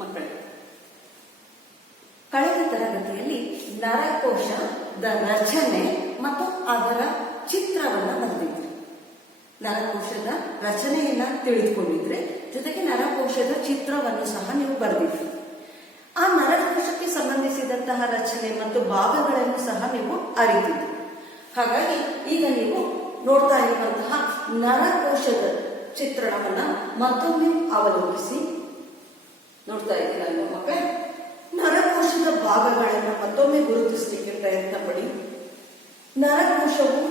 ಮಕ್ಕಳೇ, ಕಳೆದ ತರಗತಿಯಲ್ಲಿ ನರಕೋಶದ ರಚನೆ ಮತ್ತು ಅದರ ಚಿತ್ರವನ್ನ ಬರೆದಿದ್ವಿ. ನರಕೋಶದ ರಚನೆಯನ್ನ ತಿಳಿದುಕೊಂಡಿದ್ರೆ ಜೊತೆಗೆ ನರಕೋಶದ ಚಿತ್ರವನ್ನು ಸಹ ನೀವು ಬರೆದಿದ್ರಿ. ಆ ನರಕೋಶಕ್ಕೆ ಸಂಬಂಧಿಸಿದಂತಹ ರಚನೆ ಮತ್ತು ಭಾಗಗಳನ್ನು ಸಹ ನೀವು ಅರಿತಿದ್ರಿ. ಹಾಗಾಗಿ ಈಗ ನೀವು ನೋಡ್ತಾ ಇರುವಂತಹ ನರಕೋಶದ ಚಿತ್ರಣವನ್ನ ಮತ್ತೊಮ್ಮೆ ಅವಲೋಕಿಸಿ ನೋಡ್ತಾ ಇದ್ದೀರಲ್ವ ಮಕ್ಕಳೇ. ನರಕೋಶದ ಭಾಗಗಳನ್ನು ಮತ್ತೊಮ್ಮೆ ಗುರುತಿಸಲಿಕ್ಕೆ ಪ್ರಯತ್ನ ಪಡಿ. ನರಕೋಶವು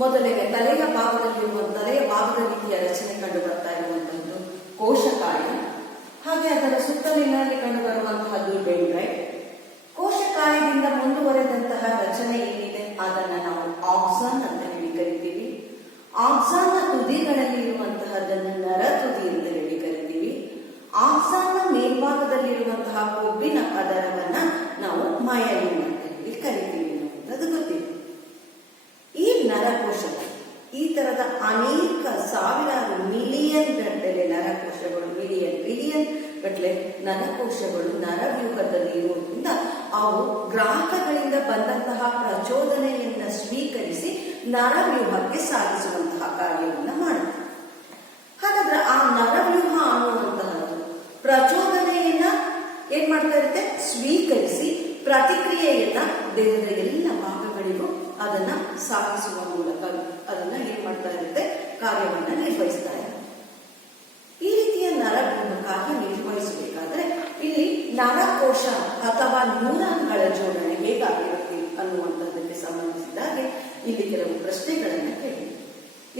ಮೊದಲಿಗೆ ತಲೆಯ ಭಾಗದ ರೀತಿಯ ರಚನೆ ಕಂಡು ಬರ್ತಾ ಇರುವಂತಹದ್ದು ಕೋಶಕಾಯ. ಹಾಗೆ ಅದರ ಸುತ್ತಲಿನಲ್ಲಿ ಕಂಡು ಬರುವಂತಹದ್ದು ಡೆಂಡ್ರೈಟ್. ಕೋಶಕಾಯದಿಂದ ಮುಂದುವರೆದಂತಹ ರಚನೆ ಏನಿದೆ ಅದನ್ನ ನಾವು ಆಕ್ಸಾನ್ ಅಂತ ಹೇಳಿ ಕರಿತೀವಿ. ಆಕ್ಸಾನ್ನ ತುದಿಗಳಲ್ಲಿ ಇರುವಂತಹದನ್ನು ನರ ತುದಿ ಅಂತ ಹೇಳಿ ಕರಿತೀವಿ. ಆಕ್ಸಾನ್ನ ಮೇಲ್ಭಾಗದಲ್ಲಿರುವಂತಹ ಕೊಬ್ಬಿನ ಪದರವನ್ನ ನಾವು ಮಯಲಿನ್ ಅಂತ ಹೇಳಿ ಕರಿತೀವಿ ಅನ್ನುವಂಥದ್ದು ಗೊತ್ತಿದೆ. ಈ ನರಕೋಶಗಳು ಈ ತರದ ಅನೇಕ ಸಾವಿರಾರು ಮಿಲಿಯನ್ ಗಟ್ಟಲೆ ನರಕೋಶಗಳು, ಬಿಲಿಯನ್ ಗಟ್ಟಲೆ ನರಕೋಶಗಳು ನರವ್ಯೂಹದಲ್ಲಿ ಇರುವುದರಿಂದ ಅವು ಗ್ರಾಹಕಗಳಿಂದ ಬಂದಂತಹ ಪ್ರಚೋದನೆಯನ್ನ ಸ್ವೀಕರಿಸಿ ನರವ್ಯೂಹಕ್ಕೆ ಸಾಗಿಸುವಂತಹ ಕಾರ್ಯವನ್ನ ಮಾಡುತ್ತೆ. ಹಾಗಾದ್ರೆ ಆ ನರವ್ಯೂಹ ಅನ್ನುವಂತಹದ್ದು ಪ್ರಚೋದನೆಯನ್ನ ಏನ್ ಮಾಡ್ತಾ ಇರುತ್ತೆ, ಸ್ವೀಕರಿಸಿ ಪ್ರತಿಕ್ರಿಯೆಯನ್ನ ದೇಹದ ಎಲ್ಲ ಭಾಗಗಳಿಗೂ ಅದನ್ನ ಸಾಗಿಸುವ ಮೂಲಕ ಅದನ್ನ ಏನ್ ಮಾಡ್ತಾ ಇರುತ್ತೆ, ಕಾರ್ಯವನ್ನ ನಿರ್ವಹಿಸ್ತಾ ಇರುತ್ತೆ. ಈ ರೀತಿಯ ನರವ್ಯೂಹ ಕಾರ್ಯ ನಿರ್ವಹಿಸಬೇಕಾದ್ರೆ ಇಲ್ಲಿ ನರಕೋಶ ಅಥವಾ ನ್ಯೂರಾನ್ಗಳ ಜೋಡಣೆ ಹೇಗಾಗಿರುತ್ತೆ ಅನ್ನುವಂಥದ್ದಕ್ಕೆ ಸಂಬಂಧಿಸಿದಾಗೆ ಇಲ್ಲಿ ಕೆಲವು ಪ್ರಶ್ನೆಗಳನ್ನ ಕೇಳಿ.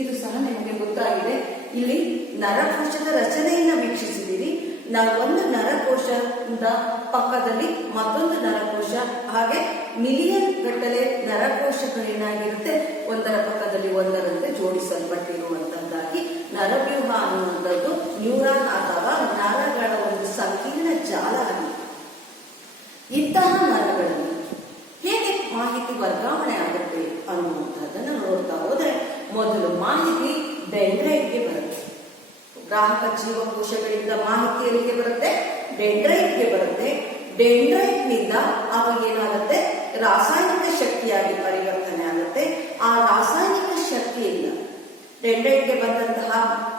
ಇದು ಸಹ ನಿಮಗೆ ಗೊತ್ತಾಗಿದೆ. ಇಲ್ಲಿ ನರಕೋಶದ ರಚನೆಯನ್ನ ವೀಕ್ಷಿಸಿದಿರಿ. ಒಂದು ನರಕೋಶದ ಪಕ್ಕದಲ್ಲಿ ಮತ್ತೊಂದು ನರಕೋಶ, ಹಾಗೆ ಮಿಲಿಯನ್ ಗಟ್ಟಲೆ ನರಕೋಶಗಳೇನಾಗಿರುತ್ತೆ ಒಂದರ ಪಕ್ಕದಲ್ಲಿ ಒಂದರಂತೆ ಜೋಡಿಸಲ್ಪಟ್ಟಿರುವಂತಹದ್ದಾಗಿ ನರವ್ಯೂಹ ಅನ್ನುವಂಥದ್ದು ನ್ಯೂರಾನ್ ಅಥವಾ ನರಗಳ ಒಂದು ಸಂಕೀರ್ಣ ಜಾಲ ಆಗಿದೆ. ಇಂತಹ ನರಗಳಲ್ಲಿ ಹೇಗೆ ಮಾಹಿತಿ ವರ್ಗಾವಣೆ ಆಗುತ್ತೆ ಅನ್ನುವಂಥದ್ದನ್ನು ನೋಡ್ತಾ ಹೋದ್ರೆ ಮೊದಲು ಮಾಹಿತಿ ಡೆಂಡ್ರೈಟ್ಗೆ ಬರುತ್ತೆ. ಗ್ರಾಹಕ ಜೀವಕೋಶಗಳಿಂದ ಮಾಹಿತಿ ಎಲ್ಲಿಗೆ ಬರುತ್ತೆ, ಡೆಂಡ್ರೈಟ್ಗೆ ಬರುತ್ತೆ. ಡೆಂಡ್ರೈಟ್ ನಿಂದ ಅದು ಏನಾಗುತ್ತೆ, ರಾಸಾಯನಿಕ ಶಕ್ತಿಯಾಗಿ ಪರಿವರ್ತನೆ ಆಗುತ್ತೆ. ಆ ರಾಸಾಯನಿಕ ಶಕ್ತಿಯಿಂದ ಡೆಂಡ್ರೈಟ್ಗೆ ಬಂದಂತಹ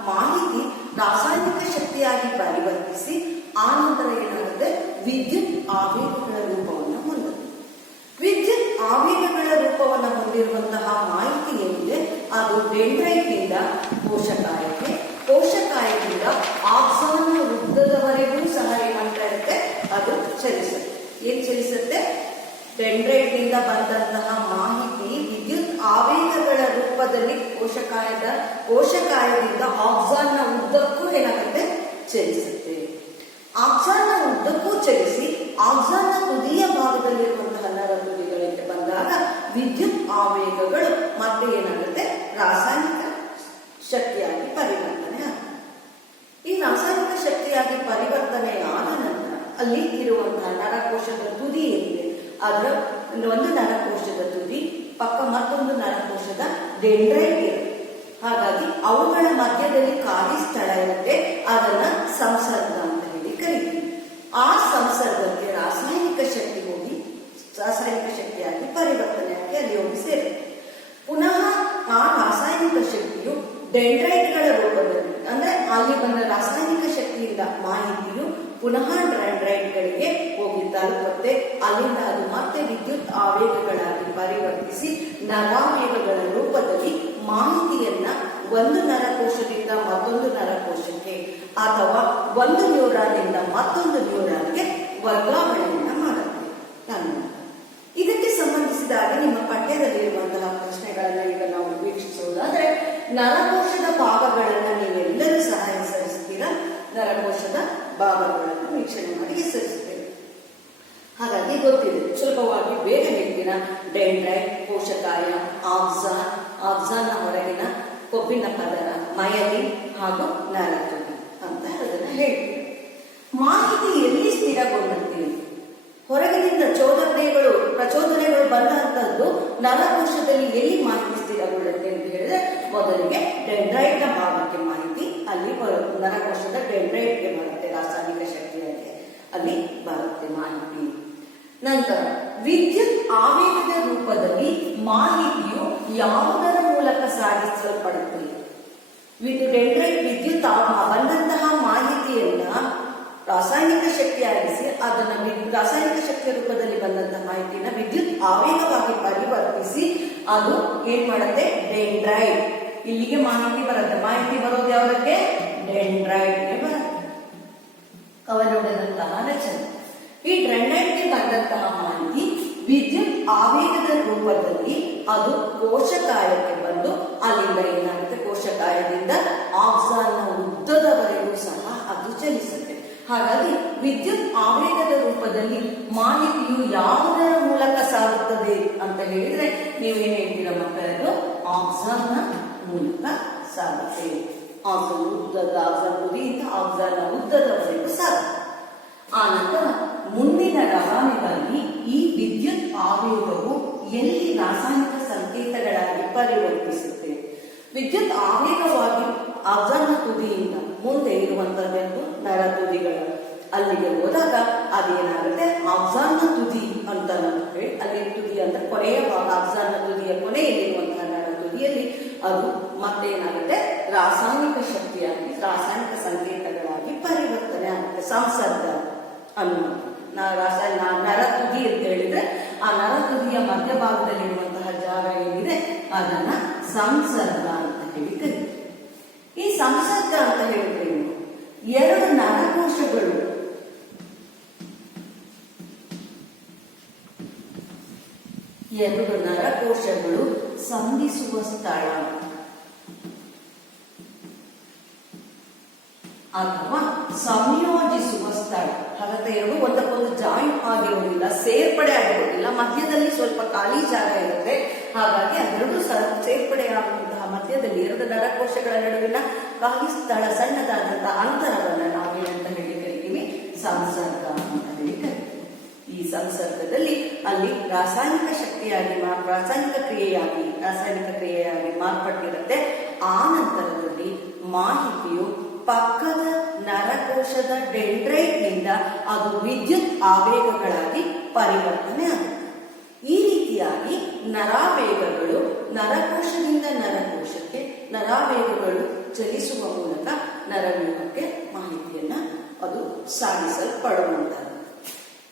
ಮಾಹಿತಿ ರಾಸಾಯನಿಕ ಶಕ್ತಿಯಾಗಿ ಪರಿವರ್ತಿಸಿ ಆ ನಂತರ ಏನಾಗುತ್ತೆ, ವಿದ್ಯುತ್ ಆವೇಗಗಳ ರೂಪವನ್ನು ಹೊಂದುತ್ತೆ. ವಿದ್ಯುತ್ ಆವೇಗಗಳ ರೂಪವನ್ನು ಹೊಂದಿರುವಂತಹ ಮಾಹಿತಿ ಏನಿದೆ ಅದು ಡೆಂಡ್ರೈಟ್ ನಿಂದ ಕೋಶಕಾಯಕ್ಕೆ, ಕೋಶಕಾಯದಿಂದ ಆಕ್ಸಾನ್ನ ಉದ್ದದವರೆಗೂ ಸಹ ಏನ್ಮಾಡ್ತಾ ಇರುತ್ತೆ, ಅದು ಚಲಿಸುತ್ತೆ. ಏನ್ ಚಲಿಸುತ್ತೆ, ಡೆಂಡ್ರೈಟ್ ನಿಂದ ಬಂದಂತಹ ಮಾಹಿತಿ ವಿದ್ಯುತ್ ಆವೇಗಗಳ ರೂಪದಲ್ಲಿ ಕೋಶಕಾಯದಿಂದ ಆಕ್ಸಾನ್ನ ಉದ್ದಕ್ಕೂ ಏನಾಗುತ್ತೆ, ಚಲಿಸುತ್ತೆ. ಆಕ್ಸಾನ್ನ ಉದ್ದಕ್ಕೂ ಚಲಿಸಿ ಆಕ್ಸಾನ್ನ ತುದಿಯ ಭಾಗದಲ್ಲಿರುವಂತಹ ನರ ತುದಿಗಳಿಗೆ ಬಂದಾಗ ವಿದ್ಯುತ್ ಆವೇಗಗಳು ಮತ್ತೆ ಏನಾಗುತ್ತೆ, ರಾಸಾಯನಿಕ ಶಕ್ತಿಯಾಗಿ ಪರಿವರ್ತನೆ ಆಗುತ್ತೆ. ಈ ರಾಸಾಯನಿಕ ಶಕ್ತಿಯಾಗಿ ಪರಿವರ್ತನೆ ಆದ ನಂತರ ಅಲ್ಲಿ ಇರುವಂತಹ ನರಕೋಶದ ತುದಿ ಏನಿದೆ ಅದರ ಒಂದು ನರಕೋಶದ ತುದಿ ಪಕ್ಕ ಮತ್ತೊಂದು ನರಕೋಶದ ಡೆಂಡ್ರೈಟ್ ಇರುತ್ತೆ. ಹಾಗಾಗಿ ಅವುಗಳ ಮಧ್ಯದಲ್ಲಿ ಖಾಲಿ ಸ್ಥಳ ಇರುತ್ತೆ. ಅದನ್ನ ಸಂಸರ್ಗ ಅಂತ ಹೇಳಿ ಕರೀತೀವಿ. ಆ ಸಂಸರ್ಗಕ್ಕೆ ರಾಸಾಯನಿಕ ಶಕ್ತಿ ಹೋಗಿ ರಾಸಾಯನಿಕ ಶಕ್ತಿಯಾಗಿ ಪರಿವರ್ತನೆಯಾಗಿ ಅಲ್ಲಿ ಹೋಗಿ ಸೇರುತ್ತೆ. ಪುನಃ ಆ ರಾಸಾಯನಿಕ ಶಕ್ತಿಯು ಡೆಂಡ್ರೈಟ್ಗಳ ರೂಪದಲ್ಲಿ, ಅಂದ್ರೆ ಅಲ್ಲಿ ಬಂದ ರಾಸಾಯನಿಕ ಶಕ್ತಿಯಿಂದ ಮಾಹಿತಿಯು ಪುನಃ ಡೆಂಡ್ರೈಟ್ಗಳಿಗೆ ಹೋಗಿ ತಲುಪುತ್ತೆ. ಅಲ್ಲಿಂದ ಅದು ಮತ್ತೆ ವಿದ್ಯುತ್ ಆವೇಗಗಳಾಗಿ ಪರಿವರ್ತಿಸಿ ನರಾವೇಗಗಳ ರೂಪದಲ್ಲಿ ಮಾಹಿತಿಯನ್ನ ಒಂದು ನರಕೋಶದಿಂದ ಮತ್ತೊಂದು ನರಕೋಶಕ್ಕೆ ಅಥವಾ ಒಂದು ನ್ಯೂರಾನ್ನಿಂದ ಮತ್ತೊಂದು ನ್ಯೂರಾನ್ಗೆ ವರ್ಗಾವಣೆಯನ್ನ ಮಾಡುತ್ತೆ. ಇದಕ್ಕೆ ಸಂಬಂಧಿಸಿದಾಗ ನಿಮ್ಮ ಪಠ್ಯದಲ್ಲಿರುವಂತಹ ಪ್ರಶ್ನೆಗಳನ್ನ ಈಗ ನಾವು ವೀಕ್ಷಿಸುವುದಾದ್ರೆ, ನರಕೋಶದ ಭಾಗಗಳನ್ನ ನೀವೆಲ್ಲರೂ ಸಹ ಹೆಸರಿಸ್ತೀರಾ. ನರಕೋಶದ ಭಾಗಗಳನ್ನು ವೀಕ್ಷಣೆ ಮಾಡಿ ಹೆಸರಿಸುತ್ತೇವೆ. ಹಾಗಾಗಿ ಗೊತ್ತಿದೆ, ಸುಲಭವಾಗಿ ಬೇಗ ಹೇಳ್ತೀರಾ. ಡೆಂಡ್ರೈಟ್, ಕೋಶಕಾಯ, ಆಕ್ಸಾನ್ನ ಹೊರಗಿನ ಕೊಬ್ಬಿನ ಪದರ, ಮಯಲಿನ್ ಹಾಗೂ ನರತುದಿ ಅಂತ ಅದನ್ನ ಹೇಳ್ತೀವಿ. ಮಾಹಿತಿ ಎಲ್ಲಿ ಸ್ಥಿರಗೊಂಡಂತೀವಿ, ಹೊರಗಿನಿಂದ ಪ್ರಚೋದನೆಗಳು ಬಂದಂತದ್ದು ನರಕೋಶದಲ್ಲಿ ಎಲ್ಲಿ ಮಾಹಿತಿ ಸ್ಥಿರಗೊಳ್ಳುತ್ತೆ ಅಂತ ಹೇಳಿದ್ರೆ, ಮೊದಲಿಗೆ ಡೆಂಡ್ರೈಟ್ನ ಭಾಗಕ್ಕೆ ಮಾಹಿತಿ ಅಲ್ಲಿ ನರಕೋಶದ ಡೆಂಡ್ರೈಟ್ಗೆ ಬರುತ್ತೆ, ರಾಸಾಯನಿಕ ಶಕ್ತಿಯಾಗಿ ಅಲ್ಲಿ ಬರುತ್ತೆ ಮಾಹಿತಿ. ನಂತರ ವಿದ್ಯುತ್ ಆವೇಗದ ರೂಪದಲ್ಲಿ ಮಾಹಿತಿಯು ಯಾವುದರ ಮೂಲಕ ಸಾಗಿಸಲ್ಪಡುತ್ತದೆ? ಡೆಂಡ್ರೈಟ್ ವಿದ್ಯುತ್ ಬಂದಂತಹ ಮಾಹಿತಿಯನ್ನ ರಾಸಾಯನಿಕ ಶಕ್ತಿಯಾಗಿಸಿ ಅದನ್ನ ರಾಸಾಯನಿಕ ಶಕ್ತಿಯ ರೂಪದಲ್ಲಿ ಬಂದಂತಹ ಮಾಹಿತಿಯನ್ನ ವಿದ್ಯುತ್ ಆವೇಗವಾಗಿ ಪರಿವರ್ತಿಸಿ ಅದು ಏನ್ ಮಾಡುತ್ತೆ? ಡೆಂಡ್ರೈಟ್. ಇಲ್ಲಿಗೆ ಮಾಹಿತಿ ಬರುತ್ತೆ. ಮಾಹಿತಿ ಬರೋದು ಯಾವುದಕ್ಕೆ? ಡೆಂಡ್ರೈಟ್ಗೆ ಬರುತ್ತೆ. ಕವಲೊಡೆದಂತಹ ರಚನೆ. ಈ ಡೆಂಡ್ರೈಟ್ಗೆ ಬಂದಂತಹ ಮಾಹಿತಿ ವಿದ್ಯುತ್ ಆವೇಗದ ರೂಪದಲ್ಲಿ ಅದು ಕೋಶಕಾಯಕ್ಕೆ ಬಂದು ಅಲ್ಲಿಂದ ಏನಾಗುತ್ತೆ? ಕೋಶಕಾಯದಿಂದ ಆಕ್ಸಾನ್ನ ಉದ್ದದವರೆಗೂ ಸಹ ಅದು ಚಲಿಸುತ್ತೆ. ಹಾಗಾಗಿ ವಿದ್ಯುತ್ ಆವೇಗದ ರೂಪದಲ್ಲಿ ಮಾಹಿತಿಯು ಯಾವುದರ ಮೂಲಕ ಸಾಗುತ್ತದೆ ಅಂತ ಹೇಳಿದ್ರೆ ನೀವೇನ್ ಹೇಳ್ತೀರಾ ಮಕ್ಕಳದು? ಆಕ್ಸಾನ್ನ ಮೂಲಕ ಸಾಗುತ್ತೆ. ಆಕ್ಸಾನ್ ತುದಿಯಿಂದ ಆಕ್ಸಾನ್ನ ಉದ್ದದವರೆಗೂ ಸಾಗುತ್ತೆ. ಆ ನಂತರ ಮುಂದಿನ ರವಾನೆಗಾಗಿ ಈ ವಿದ್ಯುತ್ ಆವೇಗವು ಎಲ್ಲಿ ರಾಸಾಯನಿಕ ಸಂಕೇತಗಳಾಗಿ ಪರಿವರ್ತಿಸುತ್ತೆ? ವಿದ್ಯುತ್ ಆವೇಗವಾಗಿ ಆಕ್ಸಾನ್ನ ತುದಿಯಿಂದ ಮುಂದೆ ಇರುವಂತಹದ್ದು ನರ ತುದಿಗಳು. ಅಲ್ಲಿಗೆ ಹೋದಾಗ ಅದೇನಾಗುತ್ತೆ? ಆಕ್ಸಾನ್ನ ತುದಿ ಅಂತ ಹೇಳಿ, ಅಲ್ಲಿ ತುದಿ ಅಂದ್ರೆ ಕೊನೆಯ ಭಾಗ, ಆಕ್ಸಾನ್ನ ತುದಿಯ ಕೊನೆಯಲ್ಲಿರುವಂತಹ ನರ ತುದಿಯಲ್ಲಿ ಅದು ಮತ್ತೇನಾಗುತ್ತೆ? ರಾಸಾಯನಿಕ ಶಕ್ತಿಯಾಗಿ ರಾಸಾಯನಿಕ ಸಂಕೇತಗಳಾಗಿ ಪರಿವರ್ತನೆ ಆಗುತ್ತೆ. ಸಂಸರ್ಗ ಅನ್ನುವುದು ನರ ತುದಿ ಅಂತ ಹೇಳಿದ್ರೆ ಆ ನರ ತುದಿಯ ಮಧ್ಯಭಾಗದಲ್ಲಿರುವಂತಹ ಜಾಗ ಏನಿದೆ ಅದನ್ನ ಸಂಸರ್ಗ ಅಂತ ಹೇಳಿ ಕರೀತೀವಿ. ಈ ಸಂಸರ್ಗ ಅಂತ ಹೇಳಿದ್ರೆ ಎರಡು ನರಕೋಶಗಳು ಸಂಧಿಸುವ ಸ್ಥಳ ಅಥವಾ ಸಂಯೋಜಿಸುವ ಸ್ಥಳ. ಹಾಗಾದ್ರೆ ಎರಡು ಒಂದಕ್ಕೊಂದು ಜಾಯಿಂಟ್ ಆಗಿರುವುದಿಲ್ಲ, ಸೇರ್ಪಡೆ ಆಗಿರುವುದಿಲ್ಲ, ಮಧ್ಯದಲ್ಲಿ ಸ್ವಲ್ಪ ಖಾಲಿ ಜಾಗ ಇರುತ್ತೆ. ಹಾಗಾಗಿ ಅದೆರಡು ಸೇರ್ಪಡೆ ಆಗುವಂತಹ ಮಧ್ಯದಲ್ಲಿ ಎರಡು ನರಕೋಶಗಳ ನಡುವಿನ ಖಾಲಿ ಸ್ಥಳ, ಸಣ್ಣದಾದಂತಹ ಅಂತರವನ್ನ ನಾವೇನಂತ ಹೇಳಿ ಕರಿತೀವಿ? ಸಂಸರ್ಗ ಅಂತ ಹೇಳಿ ಕರಿತೀವಿ. ಈ ಸಂಸರ್ಗದಲ್ಲಿ ಅಲ್ಲಿ ರಾಸಾಯನಿಕ ಶಕ್ತಿಯಾಗಿ ರಾಸಾಯನಿಕ ಕ್ರಿಯೆಯಾಗಿ ಮಾರ್ಪಟ್ಟಿರುತ್ತೆ. ಆ ನಂತರದಲ್ಲಿ ಮಾಹಿತಿಯು ಪಕ್ಕದ ನರಕೋಶದ ಡೆಂಡ್ರೈಟ್ ನಿಂದ ಅದು ವಿದ್ಯುತ್ ಆವೇಗಗಳಾಗಿ ಪರಿವರ್ತನೆ ಆಗುತ್ತೆ. ಈ ರೀತಿಯಾಗಿ ನರಾವೇಗಗಳು ನರಕೋಶದಿಂದ ನರಕೋಶಕ್ಕೆ, ನರಾವೇಗಗಳು ಚಲಿಸುವ ಮೂಲಕ ನರವ್ಯೂಹಕ್ಕೆ ಮಾಹಿತಿಯನ್ನ ಅದು ಸಾಗಿಸಲ್ಪಡುವಂತದ್ದು.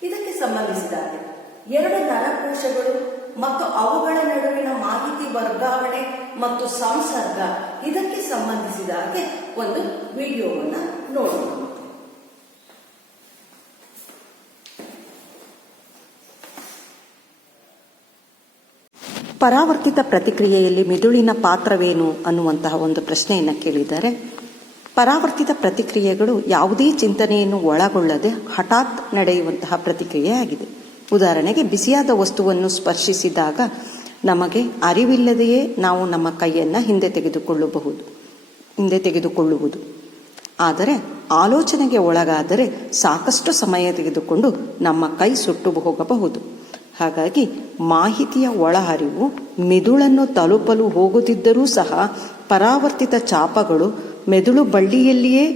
ಇದಕ್ಕೆ ಸಂಬಂಧಿಸಿದಾಗೆ ಎರಡು ನರಕೋಶಗಳು ಮತ್ತು ಅವುಗಳ ನಡುವಿನ ಮಾಹಿತಿ ವರ್ಗಾವಣೆ ಮತ್ತು ಸಂಸರ್ಗ, ಇದಕ್ಕೆ ಸಂಬಂಧಿಸಿದ ಹಾಗೆ ಒಂದು ವಿಡಿಯೋವನ್ನ ನೋಡೋಣ. ಪರಾವರ್ತಿತ ಪ್ರತಿಕ್ರಿಯೆಯಲ್ಲಿ ಮಿದುಳಿನ ಪಾತ್ರವೇನು ಅನ್ನುವಂತಹ ಒಂದು ಪ್ರಶ್ನೆಯನ್ನು ಕೇಳಿದ್ದಾರೆ. ಪರಾವರ್ತಿತ ಪ್ರತಿಕ್ರಿಯೆಗಳು ಯಾವುದೇ ಚಿಂತನೆಯನ್ನು ಒಳಗೊಳ್ಳದೆ ಹಠಾತ್ ನಡೆಯುವಂತಹ ಪ್ರತಿಕ್ರಿಯೆಯಾಗಿದೆ. ಉದಾಹರಣೆಗೆ, ಬಿಸಿಯಾದ ವಸ್ತುವನ್ನು ಸ್ಪರ್ಶಿಸಿದಾಗ ನಮಗೆ ಅರಿವಿಲ್ಲದೆಯೇ ನಾವು ನಮ್ಮ ಕೈಯನ್ನು ಹಿಂದೆ ತೆಗೆದುಕೊಳ್ಳುವುದು. ಆದರೆ ಆಲೋಚನೆಗೆ ಒಳಗಾದರೆ ಸಾಕಷ್ಟು ಸಮಯ ತೆಗೆದುಕೊಂಡು ನಮ್ಮ ಕೈ ಸುಟ್ಟು ಹೋಗಬಹುದು. ಹಾಗಾಗಿ ಮಾಹಿತಿಯ ಒಳಹರಿವು ಮೆದುಳನ್ನು ತಲುಪಲು ಹೋಗುತ್ತಿದ್ದರೂ ಸಹ ಪರಾವರ್ತಿತ ಚಾಪಗಳು ಮೆದುಳು ಬಳ್ಳಿಯಲ್ಲಿಯೇ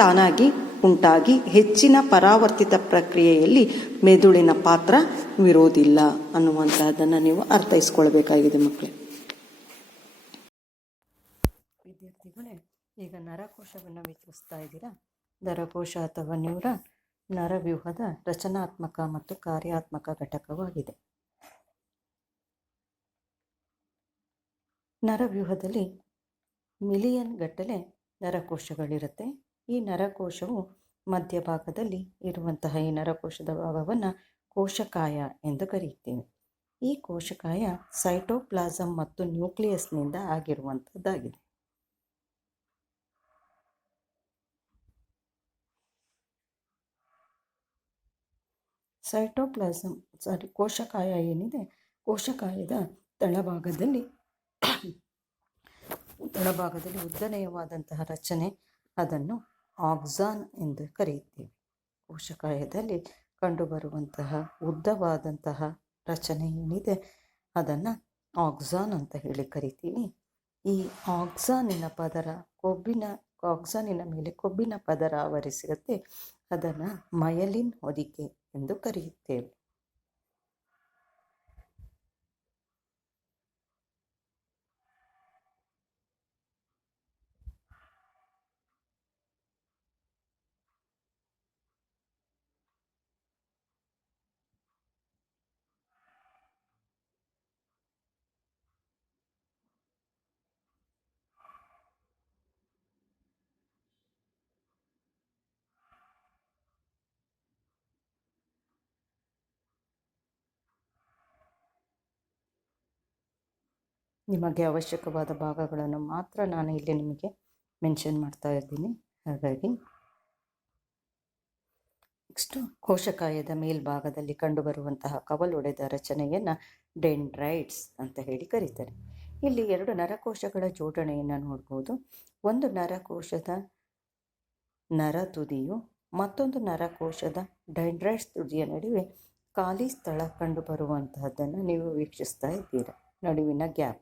ತಾನಾಗಿ ಉಂಟಾಗಿ ಹೆಚ್ಚಿನ ಪರಾವರ್ತಿತ ಪ್ರಕ್ರಿಯೆಯಲ್ಲಿ ಮೆದುಳಿನ ಪಾತ್ರ ವಿರೋಧಿಲ್ಲ ಅನ್ನುವಂತಹದನ್ನು ನೀವು ಅರ್ಥೈಸ್ಕೊಳ್ಬೇಕಾಗಿದೆ ಮಕ್ಕಳೇ. ವಿದ್ಯಾರ್ಥಿಗಳೇ, ಈಗ ನರಕೋಶವನ್ನು ವೀಕ್ಷಿಸ್ತಾ ಇದ್ದೀರಾ. ನರಕೋಶ ಅಥವಾ ನ್ಯೂರಾನ್ ನರವ್ಯೂಹದ ರಚನಾತ್ಮಕ ಮತ್ತು ಕಾರ್ಯಾತ್ಮಕ ಘಟಕವಾಗಿದೆ. ನರವ್ಯೂಹದಲ್ಲಿ ಮಿಲಿಯನ್ ಗಟ್ಟಲೆ ನರಕೋಶಗಳಿರುತ್ತೆ. ಈ ನರಕೋಶವು ಮಧ್ಯಭಾಗದಲ್ಲಿ ಇರುವಂತಹ ಈ ನರಕೋಶದ ಭಾಗವನ್ನು ಕೋಶಕಾಯ ಎಂದು ಕರೆಯುತ್ತೇವೆ. ಈ ಕೋಶಕಾಯ ಸೈಟೋಪ್ಲಾಸಂ ಮತ್ತು ನ್ಯೂಕ್ಲಿಯಸ್ನಿಂದ ಆಗಿರುವಂಥದ್ದಾಗಿದೆ. ಕೋಶಕಾಯ ಏನಿದೆ, ಕೋಶಕಾಯದ ತಳಭಾಗದಲ್ಲಿ ಉದ್ದನೆಯವಾದಂತಹ ರಚನೆ, ಅದನ್ನು ಆಕ್ಸಾನ್ ಎಂದು ಕರೆಯುತ್ತೇವೆ. ಕೋಶಕಾಯದಲ್ಲಿ ಕಂಡುಬರುವಂತಹ ಉದ್ದವಾದಂತಹ ರಚನೆ ಏನಿದೆ ಅದನ್ನು ಆಕ್ಸಾನ್ ಅಂತ ಹೇಳಿ ಕರಿತೀವಿ. ಈ ಆಕ್ಸಾನಿನ ಪದರ ಆಕ್ಸಾನಿನ ಮೇಲೆ ಕೊಬ್ಬಿನ ಪದರ ಆವರಿಸಿರುತ್ತೆ. ಅದನ್ನು ಮಯಲಿನ್ ಹೊದಿಕೆ ಎಂದು ಕರೆಯುತ್ತೇವೆ. ನಿಮಗೆ ಅವಶ್ಯಕವಾದ ಭಾಗಗಳನ್ನು ಮಾತ್ರ ನಾನು ಇಲ್ಲಿ ನಿಮಗೆ ಮೆನ್ಷನ್ ಮಾಡ್ತಾ ಇದ್ದೀನಿ. ಹಾಗಾಗಿ ನೆಕ್ಸ್ಟು ಕೋಶಕಾಯದ ಮೇಲ್ಭಾಗದಲ್ಲಿ ಕಂಡುಬರುವಂತಹ ಕವಲೊಡೆದ ರಚನೆಯನ್ನು ಡೆಂಡ್ರೈಟ್ಸ್ ಅಂತ ಹೇಳಿ ಕರೀತಾರೆ. ಇಲ್ಲಿ 2 ನರಕೋಶಗಳ ಜೋಡಣೆಯನ್ನು ನೋಡ್ಬೋದು. ಒಂದು ನರಕೋಶದ ನರ ತುದಿಯು ಮತ್ತೊಂದು ನರಕೋಶದ ಡೆಂಡ್ರೈಟ್ಸ್ ತುದಿಯ ನಡುವೆ ಖಾಲಿ ಸ್ಥಳ ಕಂಡುಬರುವಂತಹದ್ದನ್ನು ನೀವು ವೀಕ್ಷಿಸ್ತಾ ಇದ್ದೀರಾ. ನಡುವಿನ ಗ್ಯಾಪ್.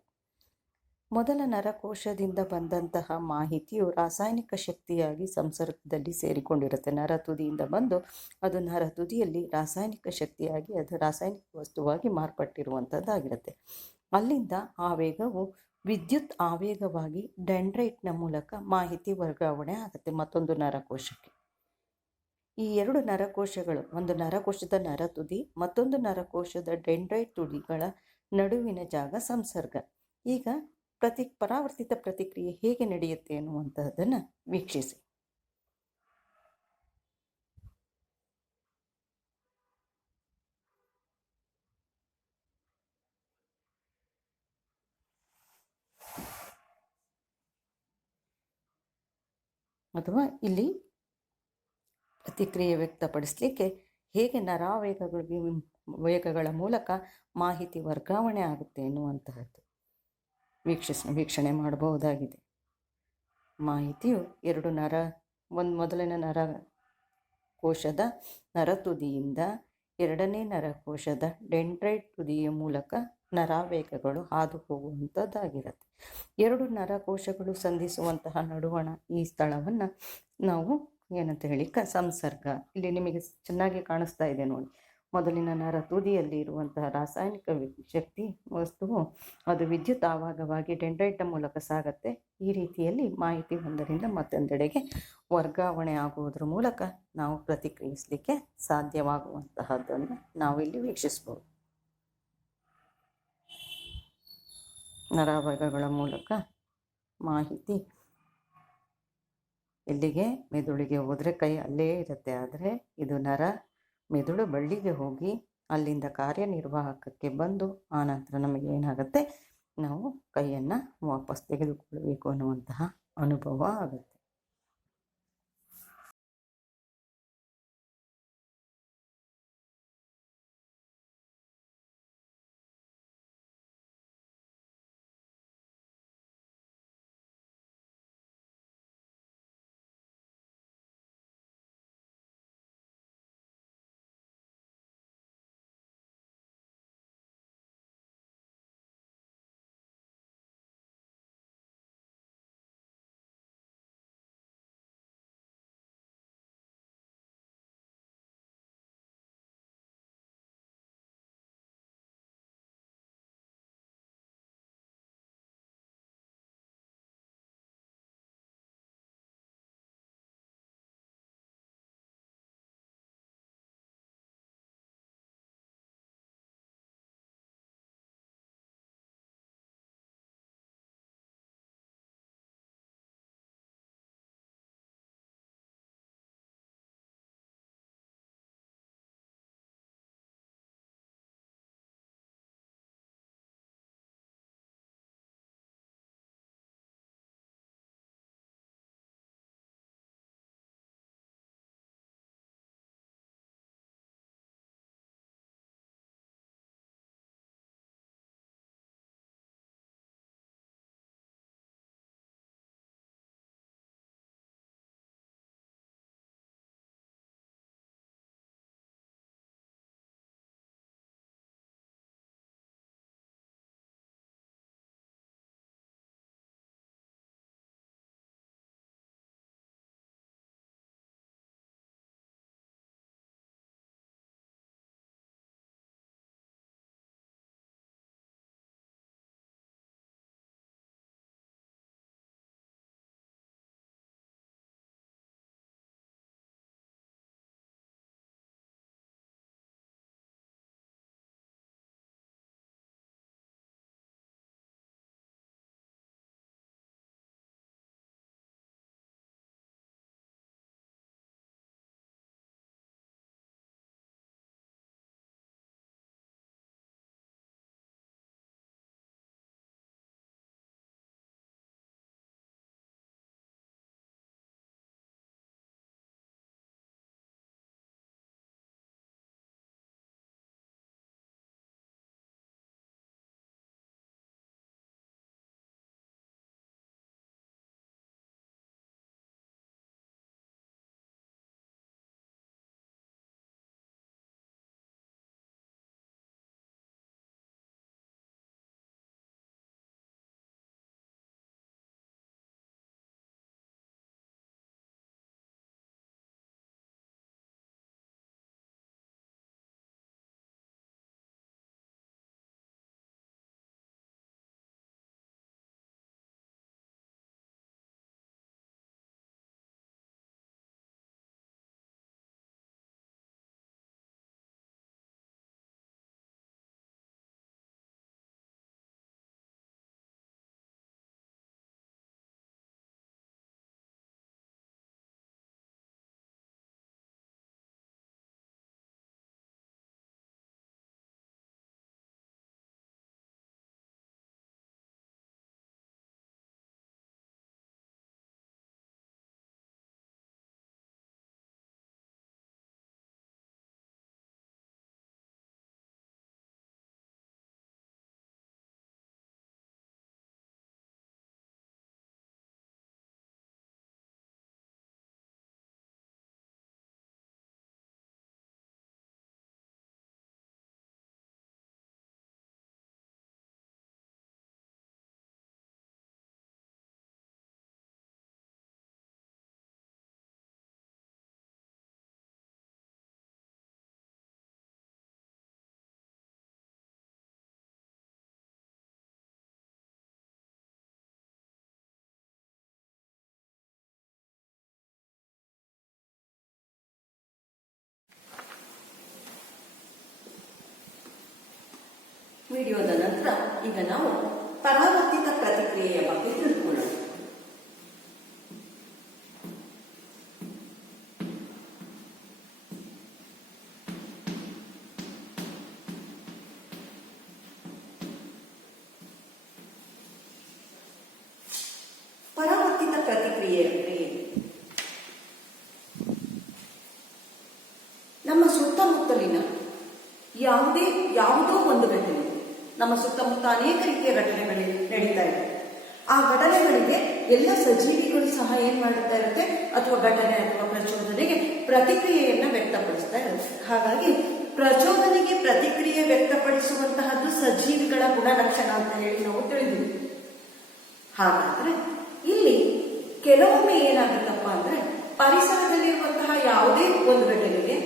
ಮೊದಲ ನರಕೋಶದಿಂದ ಬಂದಂತಹ ಮಾಹಿತಿಯು ರಾಸಾಯನಿಕ ಶಕ್ತಿಯಾಗಿ ಸಂಸರ್ಗದಲ್ಲಿ ಸೇರಿಕೊಂಡಿರುತ್ತೆ. ನರ ತುದಿಯಿಂದ ಬಂದು ಅದು ನರ ತುದಿಯಲ್ಲಿ ರಾಸಾಯನಿಕ ಶಕ್ತಿಯಾಗಿ ಅದು ರಾಸಾಯನಿಕ ವಸ್ತುವಾಗಿ ಮಾರ್ಪಟ್ಟಿರುವಂಥದ್ದಾಗಿರುತ್ತೆ. ಅಲ್ಲಿಂದ ಆವೇಗವು ವಿದ್ಯುತ್ ಆವೇಗವಾಗಿ ಡೆಂಡ್ರೈಟ್ನ ಮೂಲಕ ಮಾಹಿತಿ ವರ್ಗಾವಣೆ ಆಗುತ್ತೆ ಮತ್ತೊಂದು ನರಕೋಶಕ್ಕೆ. ಈ 2 ನರಕೋಶಗಳು, ಒಂದು ನರಕೋಶದ ನರ ತುದಿ, ಮತ್ತೊಂದು ನರಕೋಶದ ಡೆಂಡ್ರೈಟ್ ತುದಿಗಳ ನಡುವಿನ ಜಾಗ ಸಂಸರ್ಗ. ಈಗ ಪರಾವರ್ತಿತ ಪ್ರತಿಕ್ರಿಯೆ ಹೇಗೆ ನಡೆಯುತ್ತೆ ಅನ್ನುವಂತಹದ್ದನ್ನು ವೀಕ್ಷಿಸಿ. ಅಥವಾ ಇಲ್ಲಿ ಪ್ರತಿಕ್ರಿಯೆ ವ್ಯಕ್ತಪಡಿಸಲಿಕ್ಕೆ ಹೇಗೆ ವೇಗಗಳ ಮೂಲಕ ಮಾಹಿತಿ ವರ್ಗಾವಣೆ ಆಗುತ್ತೆ ಎನ್ನುವಂತಹದ್ದು ವೀಕ್ಷಣೆ ಮಾಡಬಹುದಾಗಿದೆ. ಮಾಹಿತಿಯು ಮೊದಲನೇ ನರಕೋಶದ ನರತುದಿಯಿಂದ ಎರಡನೇ ನರಕೋಶದ ಡೆಂಡ್ರೈಟ್ ತುದಿಯ ಮೂಲಕ ನರಾವೇಗಗಳು ಹಾದು ಹೋಗುವಂಥದ್ದಾಗಿರುತ್ತೆ. 2 ನರಕೋಶಗಳು ಸಂಧಿಸುವಂತಹ ನಡುವಣ ಈ ಸ್ಥಳವನ್ನು ನಾವು ಏನಂತ ಹೇಳಿ ಸಂಸರ್ಗ. ಇಲ್ಲಿ ನಿಮಗೆ ಚೆನ್ನಾಗಿ ಕಾಣಿಸ್ತಾ ಇದೆ ನೋಡಿ. ಮೊದಲಿನ ನರ ತುದಿಯಲ್ಲಿ ಇರುವಂತಹ ರಾಸಾಯನಿಕ ಶಕ್ತಿ ವಸ್ತುವು ಅದು ವಿದ್ಯುತ್ ಆವೇಗವಾಗಿ ಡೆಂಡ್ರೈಟ್ನ ಮೂಲಕ ಸಾಗತ್ತೆ. ಈ ರೀತಿಯಲ್ಲಿ ಮಾಹಿತಿ ಒಂದರಿಂದ ಮತ್ತೊಂದೆಡೆಗೆ ವರ್ಗಾವಣೆ ಆಗುವುದರ ಮೂಲಕ ನಾವು ಪ್ರತಿಕ್ರಿಯಿಸಲಿಕ್ಕೆ ಸಾಧ್ಯವಾಗುವಂತಹದ್ದನ್ನು ನಾವು ಇಲ್ಲಿ ವೀಕ್ಷಿಸಬಹುದು. ನರಾವೇಗಗಳ ಮೂಲಕ ಮಾಹಿತಿ ಇಲ್ಲಿಗೆ ಮೆದುಳಿಗೆ ಹೋದರೆ ಕೈ ಅಲ್ಲೇ ಇರುತ್ತೆ. ಆದರೆ ಇದು ಮೆದುಳು ಬಳ್ಳಿಗೆ ಹೋಗಿ ಅಲ್ಲಿಂದ ಕಾರ್ಯನಿರ್ವಾಹಕಕ್ಕೆ ಬಂದು ಆನಂತರ ನಮಗೆ ಏನಾಗುತ್ತೆ, ನಾವು ಕೈಯನ್ನು ವಾಪಸ್ ತೆಗೆದುಕೊಳ್ಳಬೇಕು ಅನ್ನುವಂತಹ ಅನುಭವ ಆಗುತ್ತೆ. ವಿಡಿಯೋದ ನಂತರ ಈಗ ನಾವು ಪರಾವರ್ತಿತ ಪ್ರತಿಕ್ರಿಯೆಯ ಬಗ್ಗೆ ತಿಳ್ಕೊಳ್ಳೋಣ. ಪರಾವರ್ತಿತ ಪ್ರತಿಕ್ರಿಯೆ ಅಂದ್ರೆ ನಮ್ಮ ಸುತ್ತಮುತ್ತಲಿನ ಯಾವುದೋ ಒಂದು ಘಟನೆ, ನಮ್ಮ ಸುತ್ತಮುತ್ತ ಅನೇಕ ರೀತಿಯ ಘಟನೆಗಳು ನಡೀತಾ ಇದೆ. ಆ ಘಟನೆಗಳಿಗೆ ಎಲ್ಲ ಸಜೀವಿಗಳು ಸಹ ಏನ್ ಮಾಡುತ್ತಾ ಇರುತ್ತೆ, ಅಥವಾ ಘಟನೆ ಅಥವಾ ಪ್ರಚೋದನೆಗೆ ಪ್ರತಿಕ್ರಿಯೆಯನ್ನ ವ್ಯಕ್ತಪಡಿಸ್ತಾ ಇರುತ್ತೆ. ಹಾಗಾಗಿ ಪ್ರಚೋದನೆಗೆ ಪ್ರತಿಕ್ರಿಯೆ ವ್ಯಕ್ತಪಡಿಸುವಂತಹದ್ದು ಸಜೀವಿಗಳ ಗುಣಲಕ್ಷಣ ಅಂತ ಹೇಳಿ ನಾವು ತಿಳಿದಿವಿ. ಹಾಗಾದ್ರೆ ಇಲ್ಲಿ ಕೆಲವೊಮ್ಮೆ ಏನಾಗುತ್ತಪ್ಪ ಅಂದ್ರೆ ಪರಿಸರದಲ್ಲಿರುವಂತಹ ಯಾವುದೇ ಒಂದು ಘಟನೆಗೆ